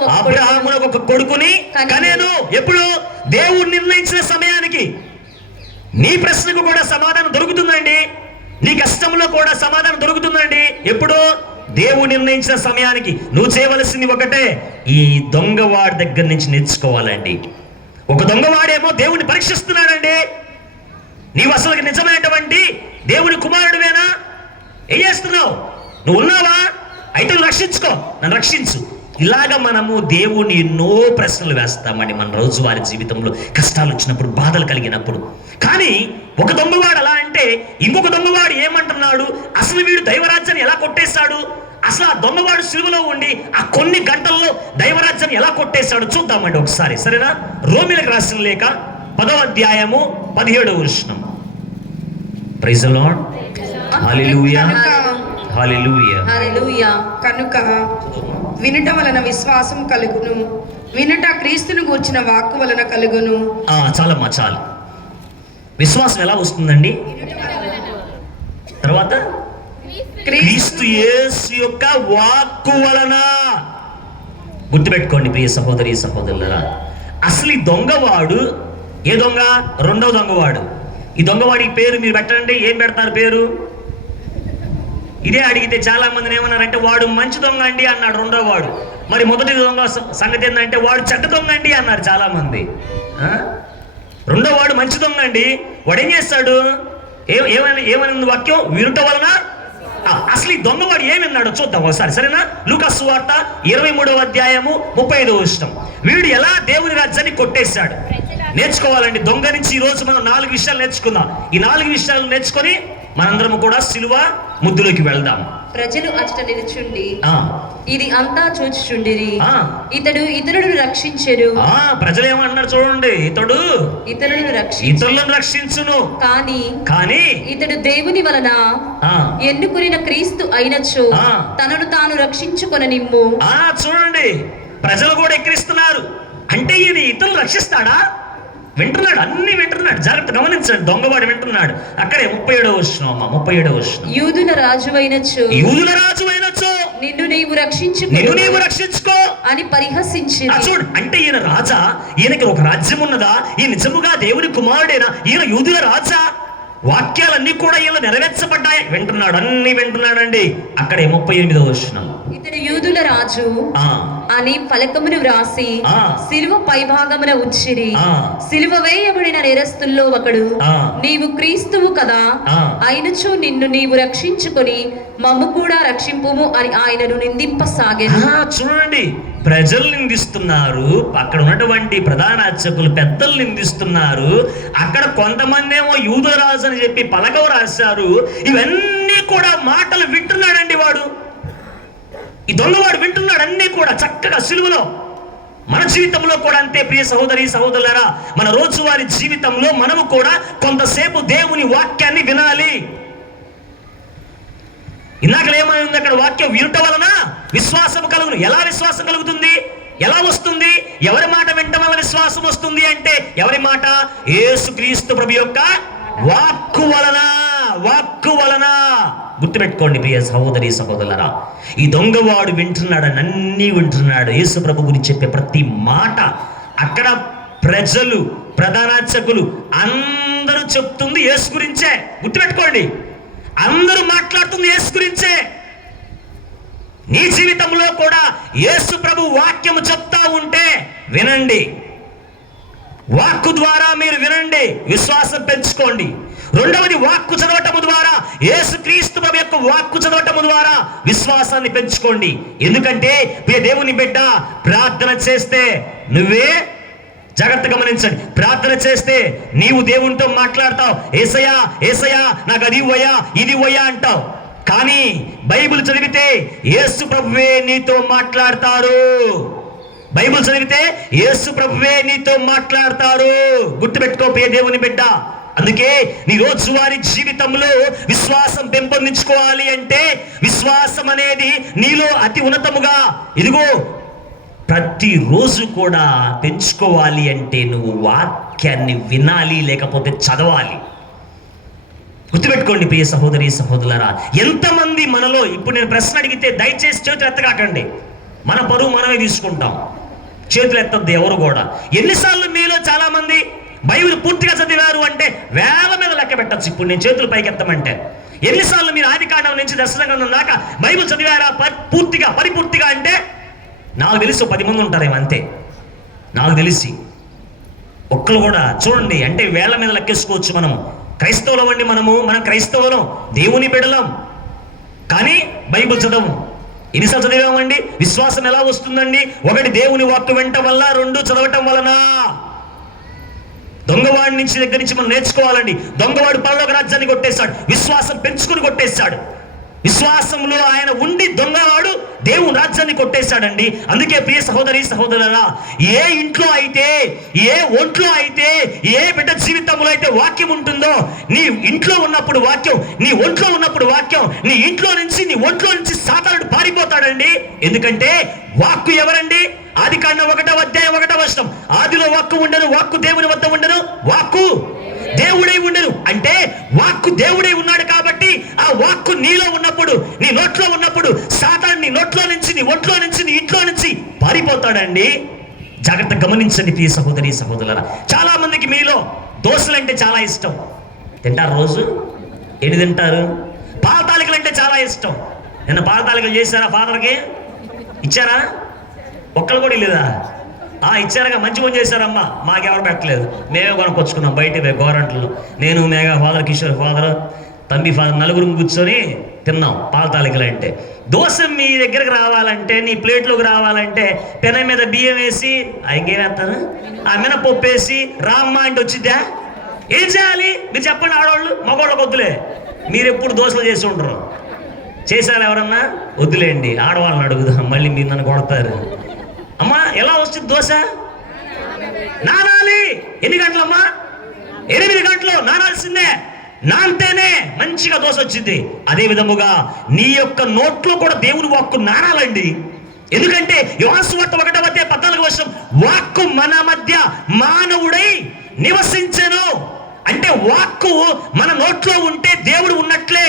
ఒక కొడుకుని కనెను. ఎప్పుడు? దేవుడు నిర్ణయించిన సమయానికి. నీ ప్రశ్నకు కూడా సమాధానం దొరుకుతుందండి. నీ కష్టంలో కూడా సమాధానం దొరుకుతుందండి. ఎప్పుడు? దేవుడు నిర్ణయించిన సమయానికి. నువ్వు చేయవలసింది ఒకటే, ఈ దొంగవాడి దగ్గర నుంచి నేర్చుకోవాలండి. ఒక దొంగవాడేమో దేవుడిని పరీక్షిస్తున్నాడండి. నీవు అసలు నిజమైనటువంటి దేవుని కుమారుడివేనా? ఏం చేస్తున్నావు? నువ్వు ఉన్నావా? అయితే నువ్వు రక్షించుకో, నన్ను రక్షించు. ఇలాగా మనము దేవుని ఎన్నో ప్రశ్నలు వేస్తామండి మన రోజువారి జీవితంలో, కష్టాలు వచ్చినప్పుడు, బాధలు కలిగినప్పుడు. కానీ ఒక దొంగవాడు అలా అంటే ఇంకొక దొంగవాడు ఏమంటున్నాడు? అసలు వీడు దైవరాజ్యాన్ని ఎలా కొట్టేశాడు? అసలు ఆ దొంగవాడు సిలువలో ఉండి ఆ కొన్ని గంటల్లో దైవరాజ్యాన్ని ఎలా కొట్టేశాడు చూద్దామండి ఒకసారి, సరేనా? రోమీయులకు రాసిన లేఖ 10వ అధ్యాయము 17వ వచనం. Praise the Lord. Hallelujah, hallelujah, hallelujah. కనుక వినుట వలన విశ్వాసం కలుగును, వినుట క్రీస్తును గూర్చిన వాక్కు వలన కలుగును. చాలమ్మా, చాలు. విశ్వాసం ఎలా వస్తుందండి? తర్వాత క్రీస్తు యేసు యొక్క వాక్కు వలన. గుర్తుపెట్టుకోండి ప్రియ సహోదరి సహోదరులారా, అసలు ఈ దొంగవాడు ఏ దొంగ? రెండవ దొంగవాడు. ఈ దొంగవాడికి పేరు మీరు పెట్టండి. ఏం పెడతారు పేరు? ఇదే అడిగితే చాలా మందిని ఏమన్నారంటే వాడు మంచి దొంగ అండి అన్నాడు రెండో వాడు. మరి మొదటి దొంగ సంగతి ఏంటంటే వాడు చెడ్డ దొంగ అండి అన్నారు చాలా మంది. రెండో వాడు మంచి దొంగ అండి. వాడు ఏం చేస్తాడు? ఏమని వాక్యం? వినుట వలన. అసలు ఈ దొంగవాడు ఏమన్నాడో చూద్దాం ఒకసారి, సరేనా? లూకాసు సువార్త 23వ అధ్యాయము 35వ వచనం. వీడు ఎలా దేవుని రాజ్యాన్ని కొట్టేశాడు నేర్చుకోవాలండి. దొంగ నుంచి ఈ రోజు మనం 4 విషయాలు నేర్చుకుందాం. ఈ 4 విషయాలు నేర్చుకొని మనందరము కూడా సిలువ ముద్దులోకి వెళ్దాం. ప్రజలు అచట నిలుచుండి ఇది అంతా చూచుచుండిరి. ఇతడు ఇతరులను రక్షించెను. ప్రజలు ఏమన్నారు చూడండి, ఇతడు ఇతరులను రక్షించును. కానీ ఇతడు దేవుని వలన ఎన్నుకున్న క్రీస్తు అయినచో తనను తాను రక్షించుకొననిమ్ము. చూడండి, ప్రజలు కూడా ఎక్కిరిస్తున్నారు. అంటే ఈయన ఇతరులు రక్షిస్తాడా? వింటున్నాడు, అన్ని వింటున్నాడు. జాగ్రత్త గమనించండి, దొంగవాడు వింటున్నాడు. అక్కడే 37వ వచనం. యూదుల రాజు అయినచో నిన్ను నీవు రక్షించుకో అని పరిహసించి. చూడు, అంటే ఈయన రాజా, ఈయనకి ఒక రాజ్యం ఉన్నదా? ఈ నిజముగా దేవుని కుమారుడేనా? ఈయన యూదుల రాజా. వాక్యాలన్నీ కూడా ఇలా నెరవేర్చబడ్డాయి. వింటున్నాడు, అన్ని వింటున్నాడండి. అక్కడే 38వ వచనం, ఇతడు యూదుల రాజు ఆ అని ఫలకమును వ్రాసి సిలువ పైభాగమున ఉంచిరి. సిలువ వేయబడిన నేరస్తుల్లో ఒకడు, నీవు క్రీస్తువు కదా, అయినచో నిన్ను నీవు రక్షించుకొని మమ్ము కూడా రక్షింపుము అని ఆయనను నిందింపసాగాను. చూడండి, ప్రజలు నిందిస్తున్నారు, అక్కడ ఉన్నటువంటి ప్రధాన అర్చకులు పెద్దలు నిందిస్తున్నారు, అక్కడ కొంతమంది ఏమో యూదురాజు అని చెప్పి పలకవ రాశారు. ఇవన్నీ కూడా మాటలు వింటున్నాడండి వాడు. ఈ దొంగవాడు వింటున్నాడు అన్నీ కూడా చక్కగా సిలువలో. మన జీవితంలో కూడా అంతే ప్రియ సహోదరి సహోదరులారా. మన రోజువారీ జీవితంలో మనము కూడా కొంతసేపు దేవుని వాక్యాన్ని వినాలి. ఇందాక ఏమైంది అక్కడ వాక్యం వినుట వలన విశ్వాసం కలుగును. ఎలా విశ్వాసం కలుగుతుంది? ఎలా వస్తుంది? ఎవరి మాట వినటం వల్ల విశ్వాసం వస్తుంది అంటే ఎవరి మాట? యేసుక్రీస్తు ప్రభు యొక్క వాక్కు వలన. వాక్కు వలన గుర్తుపెట్టుకోండి ప్రియ సహోదరి సహోదరులారా. ఈ దొంగవాడు వింటున్నాడు, అన్నీ వింటున్నాడు. యేసు ప్రభు గురించి చెప్పే ప్రతి మాట. అక్కడ ప్రజలు, ప్రధానార్చకులు అందరూ చెప్తుంది యేసు గురించే. గుర్తుపెట్టుకోండి, అందరూ మాట్లాడుతుంది యేసు గురించే. నీ జీవితంలో కూడా యేసు ప్రభు వాక్యము చెప్తా ఉంటే వినండి. వాక్కు ద్వారా మీరు వినండి, విశ్వాసం పెంచుకోండి. రెండవది, వాక్కు చదవటము ద్వారా, యేసుక్రీస్తు ప్రభు యొక్క వాక్కు చదవటము ద్వారా విశ్వాసాన్ని పెంచుకోండి. ఎందుకంటే ప్రియ దేవుని బిడ్డ, ప్రార్థన చేస్తే నువ్వే జాగ్రత్త గమనించండి. ప్రార్థన చేస్తే నీవు దేవునితో మాట్లాడతావు. ఏసయ్యా ఏసయ్యా నాకు అది ఇవ్వయా ఇది ఇవ్వయా అంటావు. కానీ బైబిల్ చదివితే యేసు ప్రభువే నీతో మాట్లాడతారు. బైబిల్ చదివితే యేసు ప్రభువే నీతో మాట్లాడతారు. గుర్తుపెట్టుకో ప్రియ దేవుని బిడ్డ. అందుకే నీ రోజువారీ జీవితంలో విశ్వాసం పెంపొందించుకోవాలి అంటే, విశ్వాసం అనేది నీలో అతి ఉన్నతముగా ఇదిగో ప్రతిరోజు కూడా పెంచుకోవాలి అంటే నువ్వు వాక్యాన్ని వినాలి, లేకపోతే చదవాలి. గుర్తుపెట్టుకోండి ప్రియ సహోదరి సహోదరులారా. ఎంతమంది మనలో, ఇప్పుడు నేను ప్రశ్న అడిగితే దయచేసి చేతులు ఎత్తగాకండి. మన పరువు మనమే తీసుకుంటాం. చేతులు ఎత్తద్దు ఎవరు కూడా. ఎన్నిసార్లు మీలో చాలా మంది బైబిల్ పూర్తిగా చదివారు అంటే వేల మీద లెక్క పెట్టచ్చు. ఇప్పుడు నేను చేతులు పైకి ఎత్తమంటే ఎన్నిసార్లు మీరు ఆదికాండం నుంచి దర్శనం దాకా బైబిల్ చదివారా పూర్తిగా పరిపూర్తిగా అంటే నాకు తెలిసి 10 మంది ఉంటారేమో అంతే. నాకు తెలిసి ఒక్కరు కూడా చూడండి అంటే వేళ్ల మీద లెక్కేసుకోవచ్చు. మనము క్రైస్తవులం అండి, మనం క్రైస్తవులం, దేవుని బిడ్డలం, కానీ బైబిల్ చదవము. ఎన్నిసార్లు చదివామండి? విశ్వాసం ఎలా వస్తుందండి? 1 దేవుని వాక్కు వినటం వల్ల, 2 చదవటం వలన. దొంగవాడి నుంచి దగ్గర నుంచి మనం నేర్చుకోవాలండి. దొంగవాడు పరలోక రాజ్యాన్ని కొట్టేశాడు, విశ్వాసం పెంచుకుని కొట్టేశాడు. విశ్వాసంలో ఆయన ఉండి దొంగవాడు దేవుని రాజ్యాన్ని కొట్టేశాడండి. అందుకే ప్రియ సహోదరి సహోదరులారా, ఏ ఇంట్లో అయితే, ఏ ఒంట్లో అయితే, ఏ బిడ్డ జీవితంలో అయితే వాక్యం ఉంటుందో, నీ ఇంట్లో ఉన్నప్పుడు వాక్యం, నీ ఒంట్లో ఉన్నప్పుడు వాక్యం, నీ ఇంట్లో నుంచి నీ ఒంట్లో నుంచి సాతానుడు పారిపోతాడండి. ఎందుకంటే వాక్కు ఎవరండి? ఆదికాండం 1వ అధ్యాయం 1వ వచనం, ఆదిలో వాక్కు ఉండను, వాక్కు దేవుని వద్ద ఉండను, వాక్కు దేవుడై ఉండను. అంటే వాక్కు దేవుడై ఉన్నాడు కాబట్టి ఆ వాక్కు నీలో ఉన్నప్పుడు, నీ నోట్లో ఉన్నప్పుడు సాతాను నీ నోట్లో నుంచి, నీ ఒంట్లో నుంచి, నీ ఇంట్లో నుంచి పారిపోతాడండి. జాగ్రత్త గమనించండి ప్రియ సహోదరి సహోదరులారా. చాలా మందికి మీలో దోశలు అంటే చాలా ఇష్టం. తింటారు రోజు? ఎన్ని తింటారు? పాల తాలికలు అంటే చాలా ఇష్టం. నిన్న పాల తాలికలు చేశారా? ఫాదర్కి ఇచ్చారా? ఒక్కరు కూడా లేదా? ఇచ్చారుగా, మంచి పని చేశారమ్మా. మాకెవరు పెట్టలేదు, మేమే కొనుక్కొచ్చుకున్నాం బయట గోరంట్లు. నేను Megha father, Kishore father, Thambi father, నలుగురు కూర్చొని తిన్నాం పాల తాలికలు. అంటే దోశ మీ దగ్గరకు రావాలంటే, నీ ప్లేట్లోకి రావాలంటే పెన మీద బియ్యం వేసి ఇంకేం వేస్తాను, ఆ మినపప్పు వేసి రామ్మ అంటే వచ్చిద్దా? ఏం చేయాలి మీరు చెప్పండి. ఆడవాళ్ళు మగవాళ్ళకి వద్దులే, మీరు ఎప్పుడు దోశలు చేసి ఉండరు. చేశారు ఎవరన్నా? వద్దులేండి, ఆడవాళ్ళని అడుగుదాం, మళ్ళీ మీరు నన్ను కొడతారు. అమ్మా ఎలా వస్తుంది దోశ? నానాలి. ఎన్ని గంటలమ్మా? 8 గంటలు నానాల్సిందే. నాంతేనే మంచిగా దోశ వచ్చింది. అదే విధముగా నీ యొక్క నోట్లో కూడా దేవుని వాక్కు నానాలండి. ఎందుకంటే యోహాను సువార్త 1వ అధ్యాయం 14వ వచనం, వాక్కు మన మధ్య మానవుడై నివసించెను. అంటే వాక్కు మన నోట్లో ఉంటే దేవుడు ఉన్నట్లే.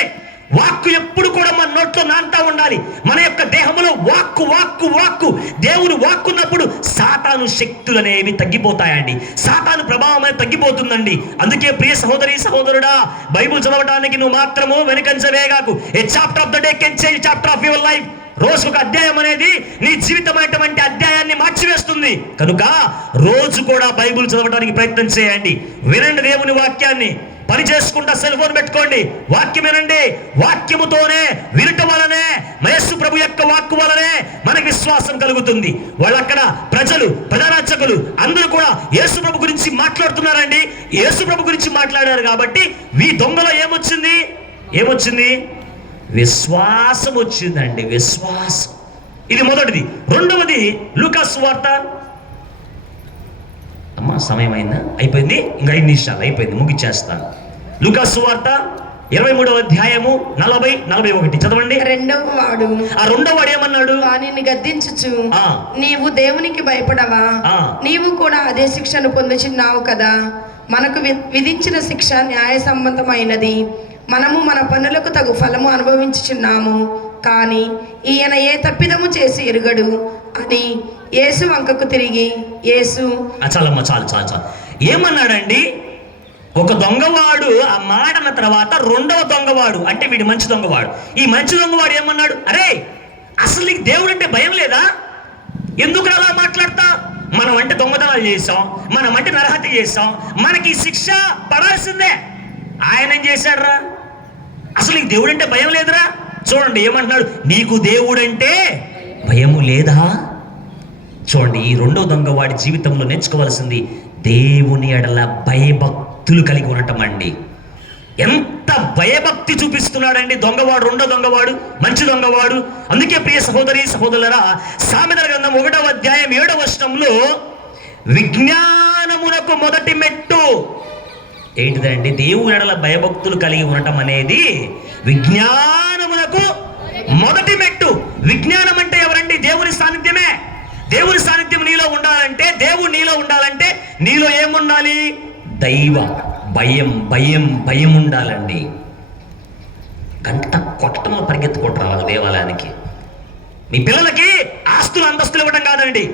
వాక్కు ఎప్పుడు కూడా మన నోట్లో నాంతా ఉండాలి. మన యొక్క దేహంలో వాక్కు వాక్కు వాక్కు దేవుని వాక్కున్నప్పుడు సాతాను శక్తులు అనేవి తగ్గిపోతాయండి. సాతాను ప్రభావం అనేది తగ్గిపోతుందండి. అందుకే ప్రియ సహోదరి సహోదరుడా, బైబిల్ చదవడానికి నువ్వు మాత్రము వెనుకంచవేగాకు. A chapter of the day can change chapter of your life. రోజు ఒక అధ్యాయం అనేది నీ జీవితమైనటువంటి అధ్యాయాన్ని మార్చివేస్తుంది. కనుక రోజు కూడా బైబిల్ చదవడానికి ప్రయత్నం చేయండి. వినండి దేవుని వాక్యాన్ని. పని చేసుకుంటా సెల్ ఫోన్ పెట్టుకోండి, వాక్యం వినండి. వాక్యముతోనే వినటం వలనే, యేసు ప్రభు యొక్క వాక్కు వలనే మనకి విశ్వాసం కలుగుతుంది. వాళ్ళు అక్కడ ప్రజలు, ప్రధానార్చకులు అందరూ కూడా యేసు ప్రభు గురించి మాట్లాడుతున్నారండి. యేసు ప్రభు గురించి మాట్లాడారు కాబట్టి ఈ దొంగలో ఏమొచ్చింది? విశ్వాసం వచ్చిందండి. విశ్వాసం, ఇది మొదటిది. రెండవది లూకాసు సువార్త. అమ్మా సమయం అయిందా? అయిపోయింది, ఇంకా 5 నిమిషాలు అయిపోయింది, ముగిచ్చేస్తాను. లూకాసు సువార్త 23వ అధ్యాయము 40-41 చదవండి. రెండవ వాడు ఏమన్నాడు? వానిని గద్దించుచు, నీవు దేవునికి భయపడవా? నీవు కూడా అదే శిక్షను పొందుచున్నావు కదా. మనకు విధించిన శిక్ష న్యాయసమ్మతమైనది. మనము మన పనులకు తగు ఫలము అనుభవించుచున్నాము. కానీ ఈయన ఏ తప్పిదము చేసి ఎరుగడు అని యేసు వంకకు తిరిగి, యేసు చాలమ్మా చాలు ఏమన్నాడండి? ఒక దొంగవాడు ఆ మాట అన్న తర్వాత రెండవ దొంగవాడు, అంటే వీడి మంచి దొంగవాడు, ఈ మంచి దొంగవాడు ఏమన్నాడు? అరే, అసలు నీకు దేవుడు అంటే భయం లేదా? ఎందుకు అలా మాట్లాడతా? మనం అంటే దొంగతనాలు చేసాం, మనం అంటే నరహత్య చేసాం, మనకి శిక్ష పడాల్సిందే. ఆయన ఏం చేశాడురా? అసలు నీకు దేవుడు అంటే భయం లేదురా? చూడండి ఏమంటున్నాడు, నీకు దేవుడంటే భయము లేదా? చూడండి, ఈ రెండో దొంగవాడి జీవితంలో నేర్చుకోవాల్సింది దేవుని ఎడల భయభక్తులు కలిగి ఉండటం అండి. ఎంత భయభక్తి చూపిస్తున్నాడండి దొంగవాడు, రెండో దొంగవాడు, మంచి దొంగవాడు. అందుకే ప్రియ సహోదరి సహోదరులారా, సామెతల గ్రంథం 1వ అధ్యాయం 7వ వచనంలో విజ్ఞానమునకు మొదటి మెట్టు ఏంటిదండి? దేవుని ఎడల భయభక్తులు కలిగి ఉండటం అనేది విజ్ఞానమునకు మొదటి మెట్టు. విజ్ఞానం అంటే ఎవరండి? దేవుని సాన్నిధ్యమే. దేవుని సాన్నిధ్యం నీలో ఉండాలంటే, దేవుడు నీలో ఉండాలంటే నీలో ఏముండాలి? దైవ భయం ఉండాలండి. గంట కొట్టడంలో పరిగెత్తుకుంటూ రావాలి దేవాలయానికి. మీ పిల్లలకి ఆస్తులు అంతస్తులు ఇవ్వటం కాదండి,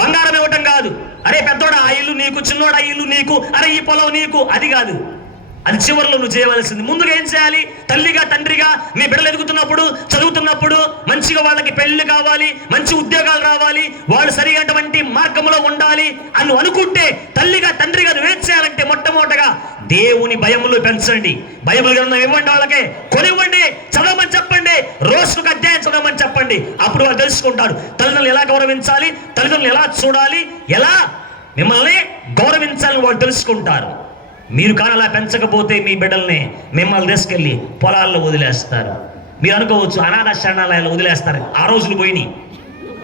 బంగారం ఇవ్వటం కాదు. అరే పెద్దోడా ఆ ఇల్లు నీకు, చిన్నోడా ఇల్లు నీకు, అరే ఈ పొలం నీకు, అది కాదు. అది చివరిలో నువ్వు చేయవలసింది. ముందుగా ఏం చేయాలి? తల్లిగా తండ్రిగా మీ బిడ్డలు ఎదుగుతున్నప్పుడు, చదువుతున్నప్పుడు మంచిగా వాళ్ళకి పెళ్లి కావాలి, మంచి ఉద్యోగాలు రావాలి, వాళ్ళు సరైనటువంటి మార్గంలో ఉండాలి అని అనుకుంటే తల్లిగా తండ్రిగా నువ్వేం చేయాలంటే మొట్టమొదటగా దేవుని భయములు పెంచండి. బైబిల్ గ్రంథం ఇవ్వండి, వాళ్ళకి కొనివ్వండి, చదవమని చెప్పండి, రోజుకు అధ్యాయం చదవమని చెప్పండి. అప్పుడు వాళ్ళు తెలుసుకుంటారు తల్లిదండ్రులు ఎలా గౌరవించాలి, తల్లిదండ్రులు ఎలా చూడాలి, ఎలా మిమ్మల్ని గౌరవించాలని వాళ్ళు తెలుసుకుంటారు. మీరు కానీ అలా పెంచకపోతే మీ బిడ్డల్ని మిమ్మల్ని తీసుకెళ్ళి పొలాల్లో వదిలేస్తారు. మీరు అనుకోవచ్చు అనాథ శరణాలయాలు వదిలేస్తారు. ఆ రోజులు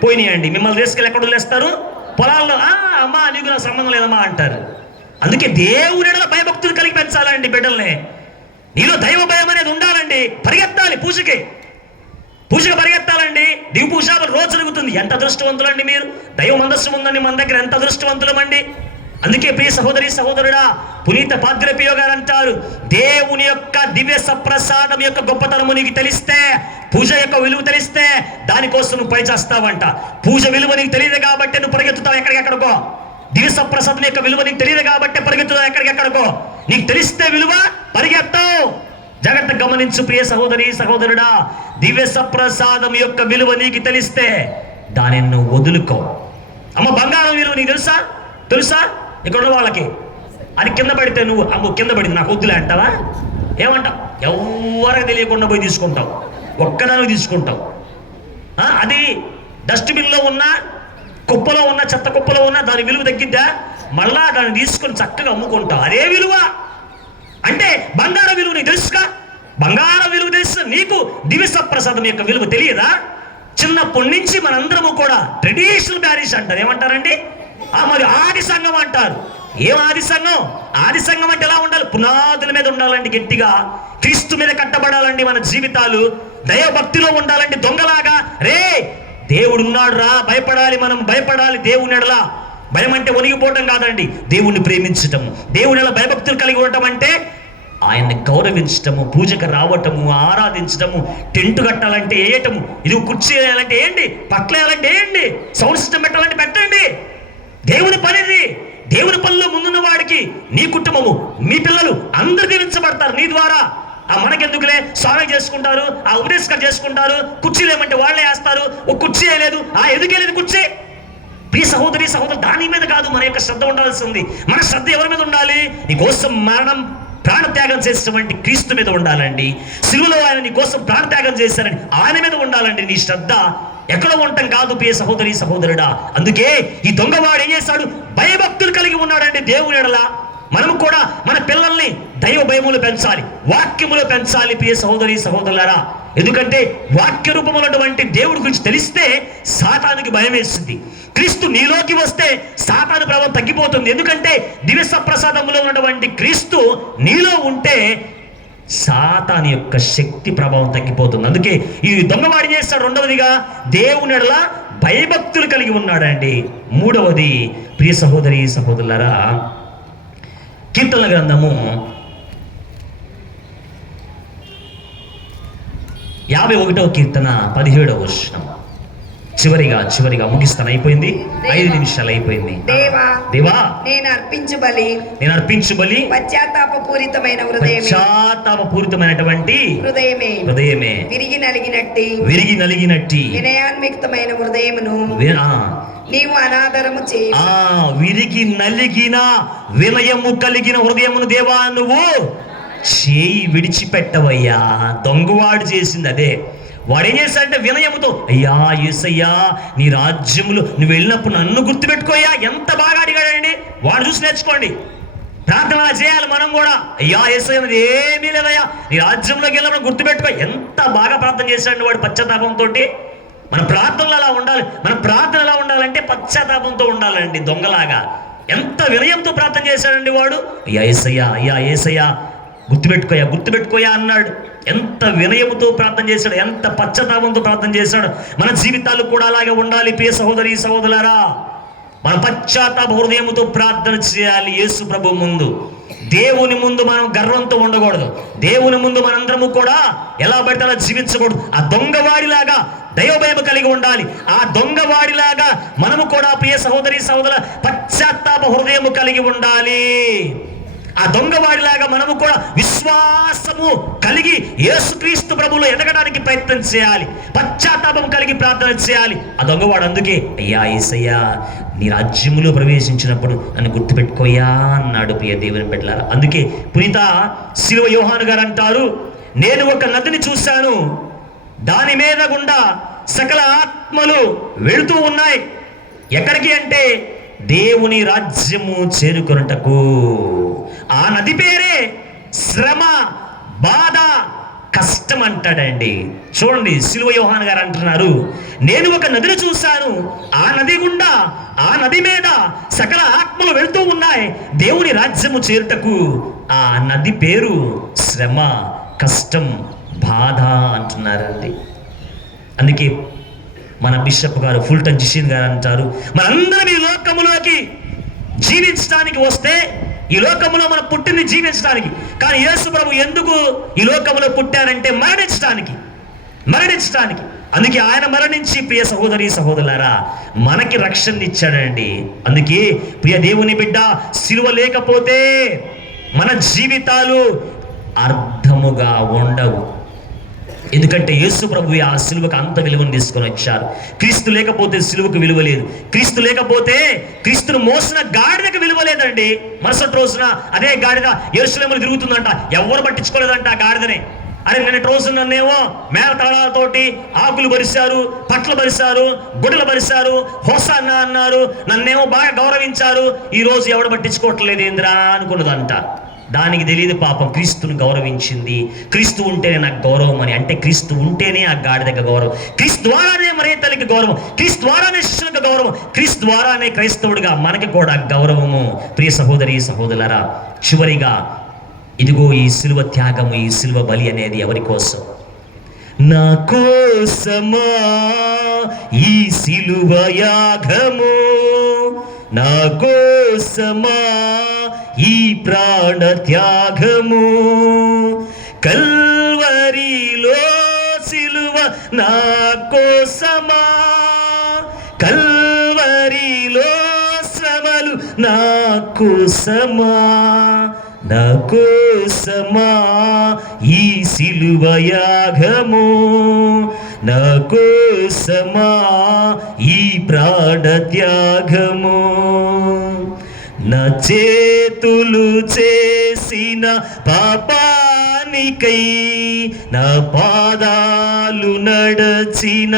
పోయినాయండి. మిమ్మల్ని తీసుకెళ్ళి ఎక్కడ వదిలేస్తారు? పొలాల్లో. అమ్మా నీకు నాకు సంబంధం లేదమ్మా అంటారు. అందుకే దేవుని ఎడల భయభక్తులు కలిగి పెంచాలండి బిడ్డల్ని. నీలో దైవ భయం అనేది ఉండాలండి. పరిగెత్తాలి పూజకి పరిగెత్తాలండి. దివు పూజ రోజు జరుగుతుంది. ఎంత అదృష్టవంతులండి మీరు. దైవ మందస్సు ఉందండి మన దగ్గర, ఎంత అదృష్టవంతులమండి. అందుకే ప్రియ సహోదరి సహోదరుడా, పునీత పాద్రపియో గారు అంటారు, దేవుని యొక్క దివ్య సప్రసాదం యొక్క గొప్పతనము నీకు తెలిస్తే, పూజ యొక్క విలువ తెలిస్తే దానికోసం నువ్వు పనిచేస్తావంట. పూజ విలువ నీకు తెలియదు కాబట్టి నువ్వు పరిగెత్తుతావు ఎక్కడికెక్కడికో. దివ్య సప్రసాదం యొక్క విలువ నీకు తెలియదు కాబట్టి పరిగెత్తుతావు ఎక్కడికెక్కడికో. నీకు తెలిస్తే విలువ పరిగెత్తావు. జాగ్రత్తగా గమనించు ప్రియ సహోదరి సహోదరుడా, దివ్య సప్రసాదం యొక్క విలువ నీకు తెలిస్తే దానిని నువ్వు వదులుకో. అమ్మ బంగారం విలువ నీకు తెలుసా? ఇక్కడ వాళ్ళకి అది కింద పడితే నువ్వు అమ్మ కింద పడింది నాకు వద్దులే అంటావా? ఏమంటావు? ఎవరికి తెలియకుండా పోయి తీసుకుంటావు, ఒక్కదాన్ని తీసుకుంటావు. అది డస్ట్బిన్లో ఉన్న కుప్పలో ఉన్న, చెత్త కుప్పలో ఉన్న దాని విలువ తగ్గిద్దా? మళ్ళా దాన్ని తీసుకొని చక్కగా అమ్ముకుంటావు. అదే విలువ. అంటే బంగారం విలువ నీకు తెలుసుగా? బంగారం విలువ తెలుసు నీకు. దివ్య సప్రసాదం యొక్క విలువ తెలియదా? చిన్నప్పటి నుంచి మనందరము కూడా ట్రెడిషనల్ మ్యారేజ్ అంటారు. ఏమంటారండి? మరి ఆది సంఘం అంటారు. ఏం ఆది సంఘం? ఆది సంఘం అంటే ఎలా ఉండాలి? పునాదుల మీద ఉండాలండి, గట్టిగా క్రీస్తు మీద కట్టబడాలండి మన జీవితాలు. దైవభక్తిలో ఉండాలండి. దొంగలాగా రే దేవుడు ఉన్నాడు రా, భయపడాలి, మనం భయపడాలి దేవుని ఎడల. భయం అంటే ఒనిగిపోవటం కాదండి, దేవుణ్ణి ప్రేమించటం. దేవుని ఎడల భయభక్తులు కలిగి ఉండటం అంటే ఆయన్ని గౌరవించటము, పూజకు రావటము, ఆరాధించటము, టెంట్ కట్టాలంటే వేయటము, ఇది కుర్చీ వేయాలంటే ఏంటి, పట్ల వేయాలంటే ఏంటి, సౌండ్ సిస్టమ్ పెట్టాలంటే పెట్టండి. దేవుని పనిది. దేవుని పనిలో ముందున్న వాడికి నీ కుటుంబము, మీ పిల్లలు అందరూ దీవించబడతారు నీ ద్వారా. ఆ మనకెందుకులే, స్వామి చేసుకుంటారు, ఆ ఉపదేశకాలు చేసుకుంటారు, కుర్చీలు ఏమంటే వాళ్ళే వేస్తారు, ఒక కుర్చీ వేయలేదు, ఎందుకేలేదు కుర్చీ. ప్రియ సహోదరి సహోదరు, దాని మీద కాదు మన యొక్క శ్రద్ధ ఉండాల్సింది. మన శ్రద్ధ ఎవరి మీద ఉండాలి? నీ కోసం మరణం, ప్రాణత్యాగం చేసేటువంటి క్రీస్తు మీద ఉండాలండి. సిలువలో ఆయన నీ కోసం ప్రాణత్యాగం చేశారని ఆయన మీద ఉండాలండి నీ శ్రద్ధ. ఎక్కడో ఉండటం కాదు ప్రియ సహోదరి సహోదరుడా. అందుకే ఈ దొంగవాడు ఏం చేశాడు? భయభక్తులు కలిగి ఉన్నాడండి దేవుని ఎడల. మనము కూడా మన పిల్లల్ని దైవ భయములు పెంచాలి, వాక్యములు పెంచాలి ప్రియ సహోదరి సహోదరులారా. ఎందుకంటే వాక్య రూపములటువంటి దేవుడి గురించి తెలిస్తే సాతానుకి భయం వేస్తుంది. క్రీస్తు నీలోకి వస్తే సాతాను ప్రభావం తగ్గిపోతుంది. ఎందుకంటే దివ్య ప్రసాదంలో ఉన్నటువంటి క్రీస్తు నీలో ఉంటే సాతాను యొక్క శక్తి ప్రభావం తగ్గిపోతుంది. అందుకే ఈ దొంగవాడు చేస్తాడు. రెండవదిగా దేవుని ఎడల భయభక్తులు కలిగి ఉన్నాడండి. మూడవది ప్రియ సహోదరి సహోదరులారా, కీర్తనల గ్రంథము 51వ కీర్తన 17వ వచనం. చివరిగా ముగిస్తాను. అయిపోయింది, 5 నిమిషాలు అయిపోయింది. దేవా నేను అర్పించు బలి పశ్చాత్తాపపూరితమైనటువంటి హృదయమే, విరిగి నలిగినట్టి వినయాన్విక్తమైన హృదయమును నీవు అనాదరము చేయి. విరిగి నలిగిన వినయము కలిగిన హృదయమును దేవా నువ్వు చేయి విడిచిపెట్టవయ్యా. దొంగవాడు చేసింది అదే. వాడు ఏం చేశాడంటే వినయముతో, అయ్యా యేసయ్యా నీ రాజ్యములు నువ్వు వెళ్ళినప్పుడు నన్ను గుర్తుపెట్టుకోయ్యా. ఎంత బాగా అడిగాడండి. వాడు చూసి నేర్చుకోండి. ప్రార్థన చేయాలి మనం కూడా. అయ్యా యేసయ్య ఏమీ లేదయ్యా, నీ రాజ్యంలోకి వెళ్ళినప్పుడు గుర్తుపెట్టుకో. ఎంత బాగా ప్రార్థన చేశాడండి వాడు పశ్చాత్తాపంతో. మన ప్రార్థనలు అలా ఉండాలి. మన ప్రార్థన ఎలా ఉండాలంటే పశ్చాత్తాపంతో ఉండాలండి. దొంగలాగా ఎంత వినయంతో ప్రార్థన చేశాడండి వాడు. అయ్యా యేసయ్యా గుర్తుపెట్టుకోయా అన్నాడు. ఎంత వినయముతో ప్రార్థన చేశాడు, ఎంత పశ్చాత్తాపంతో ప్రార్థన చేశాడు. మన జీవితాలు కూడా అలాగే ఉండాలి ప్రియ సహోదరి సహోదరులారా. మన పశ్చాత్తాప హృదయముతో ప్రార్థన చేయాలి యేసు ప్రభు ముందు. దేవుని ముందు మనం గర్వంతో ఉండకూడదు. దేవుని ముందు మనందరము కూడా ఎలా పడితే అలా జీవించకూడదు. ఆ దొంగవాడిలాగా దైవభయము కలిగి ఉండాలి. ఆ దొంగవాడిలాగా మనము కూడా ప్రియ సహోదరి సహోదరుల పశ్చాత్తాప హృదయము కలిగి ఉండాలి. ఆ దొంగవాడిలాగా మనము కూడా విశ్వాసము కలిగి యేసుక్రీస్తు ప్రభువులో ఎదగడానికి ప్రయత్నం చేయాలి. పశ్చాత్తాపం కలిగి ప్రార్థన చేయాలి. ఆ దొంగవాడు అందుకే అయ్యా యేసయ్యా నీ రాజ్యములో ప్రవేశించినప్పుడు నన్ను గుర్తుపెట్టుకోయా అన్నాడు ప్రియ దేవుని బిడ్డలారా. అందుకే పునీత శిలువ యోహాను గారు అంటారు, నేను ఒక నదిని చూశాను, దాని మీద గుండా సకల ఆత్మలు వెళుతూ ఉన్నాయి. ఎక్కడికి అంటే దేవుని రాజ్యము చేరుకొనుటకు. ఆ నది పేరే శ్రమ, బాధ, కష్టం అంటాడండి. చూడండి, శిలువ యోహాను గారు అంటున్నారు, నేను ఒక నదిని చూశాను, ఆ నది గుండా, ఆ నది మీద సకల ఆత్మలు వెళ్తూ ఉన్నాయి దేవుని రాజ్యము చేరుటకు. ఆ నది పేరు శ్రమ, కష్టం, బాధ అంటున్నారండి. అందుకే మన బిషప్ గారు ఫుల్టన్ జిషిన్ గారు అంటారు, మనందరం ఈ లోకములోకి జీవించడానికి వస్తే, ఈ లోకంలో మనం పుట్టింది జీవించడానికి, కానీ యేసు ప్రభు ఎందుకు ఈ లోకంలో పుట్టారంటే మరణించడానికి. అందుకే ఆయన మరణించి ప్రియ సహోదరి సహోదరులారా మనకి రక్షణ ఇచ్చాడండి. అందుకే ప్రియ దేవుని బిడ్డ, సిలువ లేకపోతే మన జీవితాలు అర్థముగా ఉండవు. ఎందుకంటే యేసు ప్రభు ఆ సిలువకు అంత విలువను తీసుకొని వచ్చారు. క్రీస్తు లేకపోతే సిలువకు విలువ లేదు. క్రీస్తు లేకపోతే క్రీస్తును మోసిన గాడిదకు విలువ లేదండి. మరుసటి రోజున అదే గాడిద యెరూషలేములో తిరుగుతుందంట, ఎవరు పట్టించుకోలేదంట ఆ గాడిదని. అరే నిన్నటి రోజు నన్నేమో మేళ తాళాలతోటి ఆకులు బరిశారు, పట్లు బరిశారు, గుడ్డలు బరిశారు, హోసాన్నా అన్నారు, నన్నేమో బాగా గౌరవించారు, ఈ రోజు ఎవడు పట్టించుకోవట్లేదు ఏంద్రా అనుకున్నదంట. దానికి తెలియదు పాపం క్రీస్తును గౌరవించింది. క్రీస్తు ఉంటేనే నాకు గౌరవం అని. అంటే క్రీస్తు ఉంటేనే ఆ గాడిదకి గౌరవం, క్రీస్తు ద్వారానే మరే తల్లికి గౌరవం, క్రీస్తు ద్వారానే శిష్యులకు గౌరవం, క్రీస్తు ద్వారానే క్రైస్తవుడిగా మనకి కూడా గౌరవము. ప్రియ సహోదరి సహోదరులారా, చివరిగా ఇదిగో ఈ సిలువ త్యాగము, ఈ సిలువ బలి అనేది ఎవరి కోసం? నా కోసమా ఈ సిలువ యాగము, నా కోసమా ఈ ప్రాణ త్యాగము, కల్వరిలో సిలువ నా కోసమా, కల్వరిలో శ్రమలు నా కోసమా, నా కోసమా ఈ సిలువ యాగము, నా కోసమా ఈ ప్రాణ త్యాగము. నా చేతులు చేసిన పాపానికై, నా పాదాలు నడచిన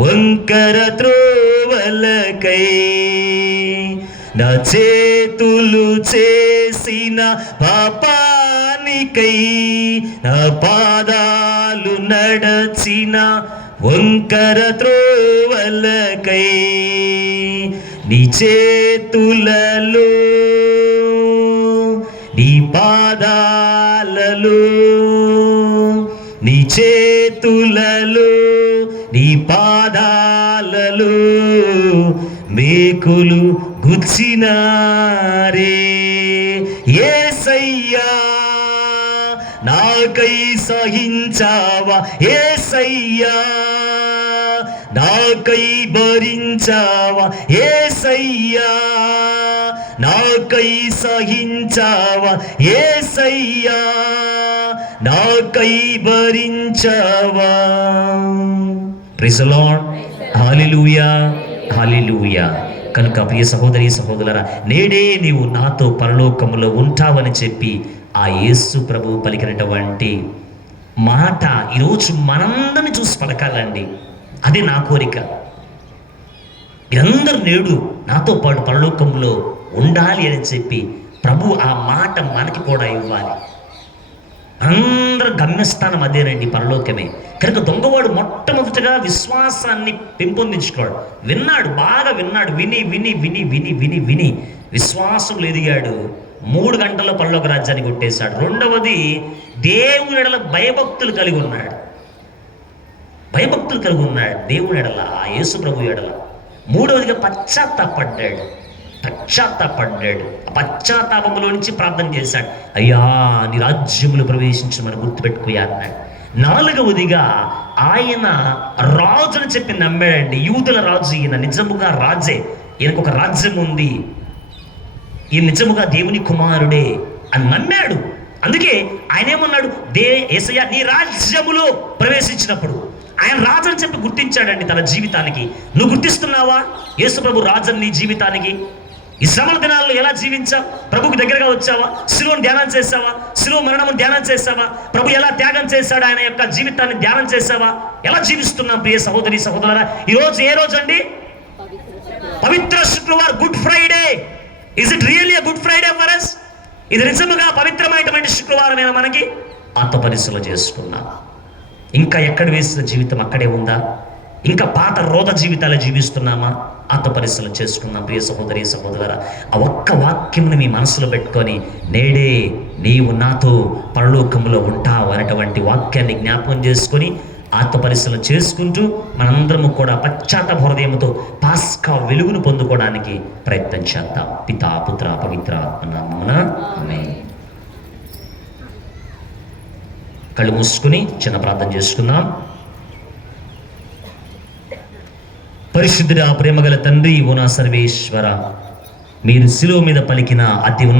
వంకర త్రోవలకై, నా చేతులు చేసిన పాపానికై, నా పాదాలు నడచిన వంకర త్రోవలకై, నీ చేతులలో నీ పాదాలలో, నీ చేతులలో నీ పాదాలలో మేకులు గుచ్చినారే. యేసయ్యా నాకై సహించావా, యేసయ్యా నాకై భరించావా, యేసయ్యా నాకై సహించావా, యేసయ్యా నాకై భరించావా. Praise the Lord. Hallelujah, hallelujah. కనుక ప్రియ సహోదరి సహోదరులారా, నేడే నీవు నాతో పరలోకములో ఉంటావని చెప్పి ఆ యేసు ప్రభువు పలికినటువంటి మాట ఈరోజు మనందరిని చూసి పలకాలండి. అది నా కోరిక. మీరందరూ నేడు నాతో పాటు పరలోకంలో ఉండాలి అని చెప్పి ప్రభు ఆ మాట మనకి కూడా ఇవ్వాలి. అందరూ గమ్యస్థానం అదేనండి, పరలోకమే. కనుక దొంగవాడు మొట్టమొదటిగా విశ్వాసాన్ని పెంపొందించుకోడు. విన్నాడు, బాగా విన్నాడు, విని విని విని విని విని విని విశ్వాసంలో ఎదిగాడు. 3 గంటల్లో పరలోక రాజ్యాన్ని కొట్టేశాడు. రెండవది, దేవుని ఎడల భయభక్తులు కలిగి ఉన్నాడు. భయభక్తులు కలిగి ఉన్నాడు దేవుని ఎడల, ఆ యేసు ప్రభు ఎడల. మూడవదిగా పశ్చాత్తాపడ్డాడు. పశ్చాత్తాపంలో నుంచి ప్రార్థన చేశాడు, అయ్యా నీ రాజ్యములు ప్రవేశించమని గుర్తుపెట్టుకోయా అన్నాడు. 4వదిగా ఆయన రాజుని చెప్పి నమ్మాడండి. యూదుల రాజు ఈయన, నిజముగా రాజే, ఈయనకు ఒక రాజ్యం ఉంది, ఈయన నిజముగా దేవుని కుమారుడే అని నమ్మాడు. అందుకే ఆయన ఏమన్నాడు, యేసయ్యా నీ రాజ్యములో ప్రవేశించినప్పుడు ఆయన రాజు అని చెప్పి గుర్తించాడండి తన జీవితానికి. నువ్వు గుర్తిస్తున్నావా యేసు ప్రభు రాజు నీ జీవితానికి? ఈ శ్రమల దినాల్లో ఎలా జీవించావు? ప్రభుకు దగ్గరగా వచ్చావా? శిలువను ధ్యానం చేసావా? శిలువ మరణము ధ్యానం చేసావా? ప్రభు ఎలా త్యాగం చేశాడు ఆయన యొక్క జీవితాన్ని ధ్యానం చేసావా? ఎలా జీవిస్తున్నాం ప్రియ సహోదరి సహోదరులారా? ఈరోజు ఏ రోజు అండి? పవిత్ర శుక్రవారం, good Friday. Is it really a good Friday for us? ఇది నిజముగా పవిత్రమైనటువంటి శుక్రవారమేనా మనకి? ఆత్మపరిశీలన చేసుకున్నాం. ఇంకా ఎక్కడ వేసిన జీవితం అక్కడే ఉందా? ఇంకా పాత రోధ జీవితాలు జీవిస్తున్నామా? ఆత్మపరిశీలన చేసుకుందాం ప్రియ సహోదరి సహోదరులారా. ఆ ఒక్క వాక్యంని మీ మనసులో పెట్టుకొని, నేడే నీవు నాతో పరలోకములో ఉంటావు అనేటువంటి వాక్యాన్ని జ్ఞాపకం చేసుకొని ఆత్మపరిశీలన చేసుకుంటూ మనందరము కూడా పశ్చాత్తాప హృదయంతో పాస్కా వెలుగును పొందుకోవడానికి ప్రయత్నం చేద్దాం. పితా పుత్ర పవిత్ర ఆత్మ నామమున ఆమేన్. కళ్ళు మూసుకుని చిన్న ప్రార్థన చేసుకుందాం. పరిశుద్ధుడా, ప్రేమగల తండ్రి, ఓ నా సర్వేశ్వర, మీరు శిలువ మీద పలికిన అతి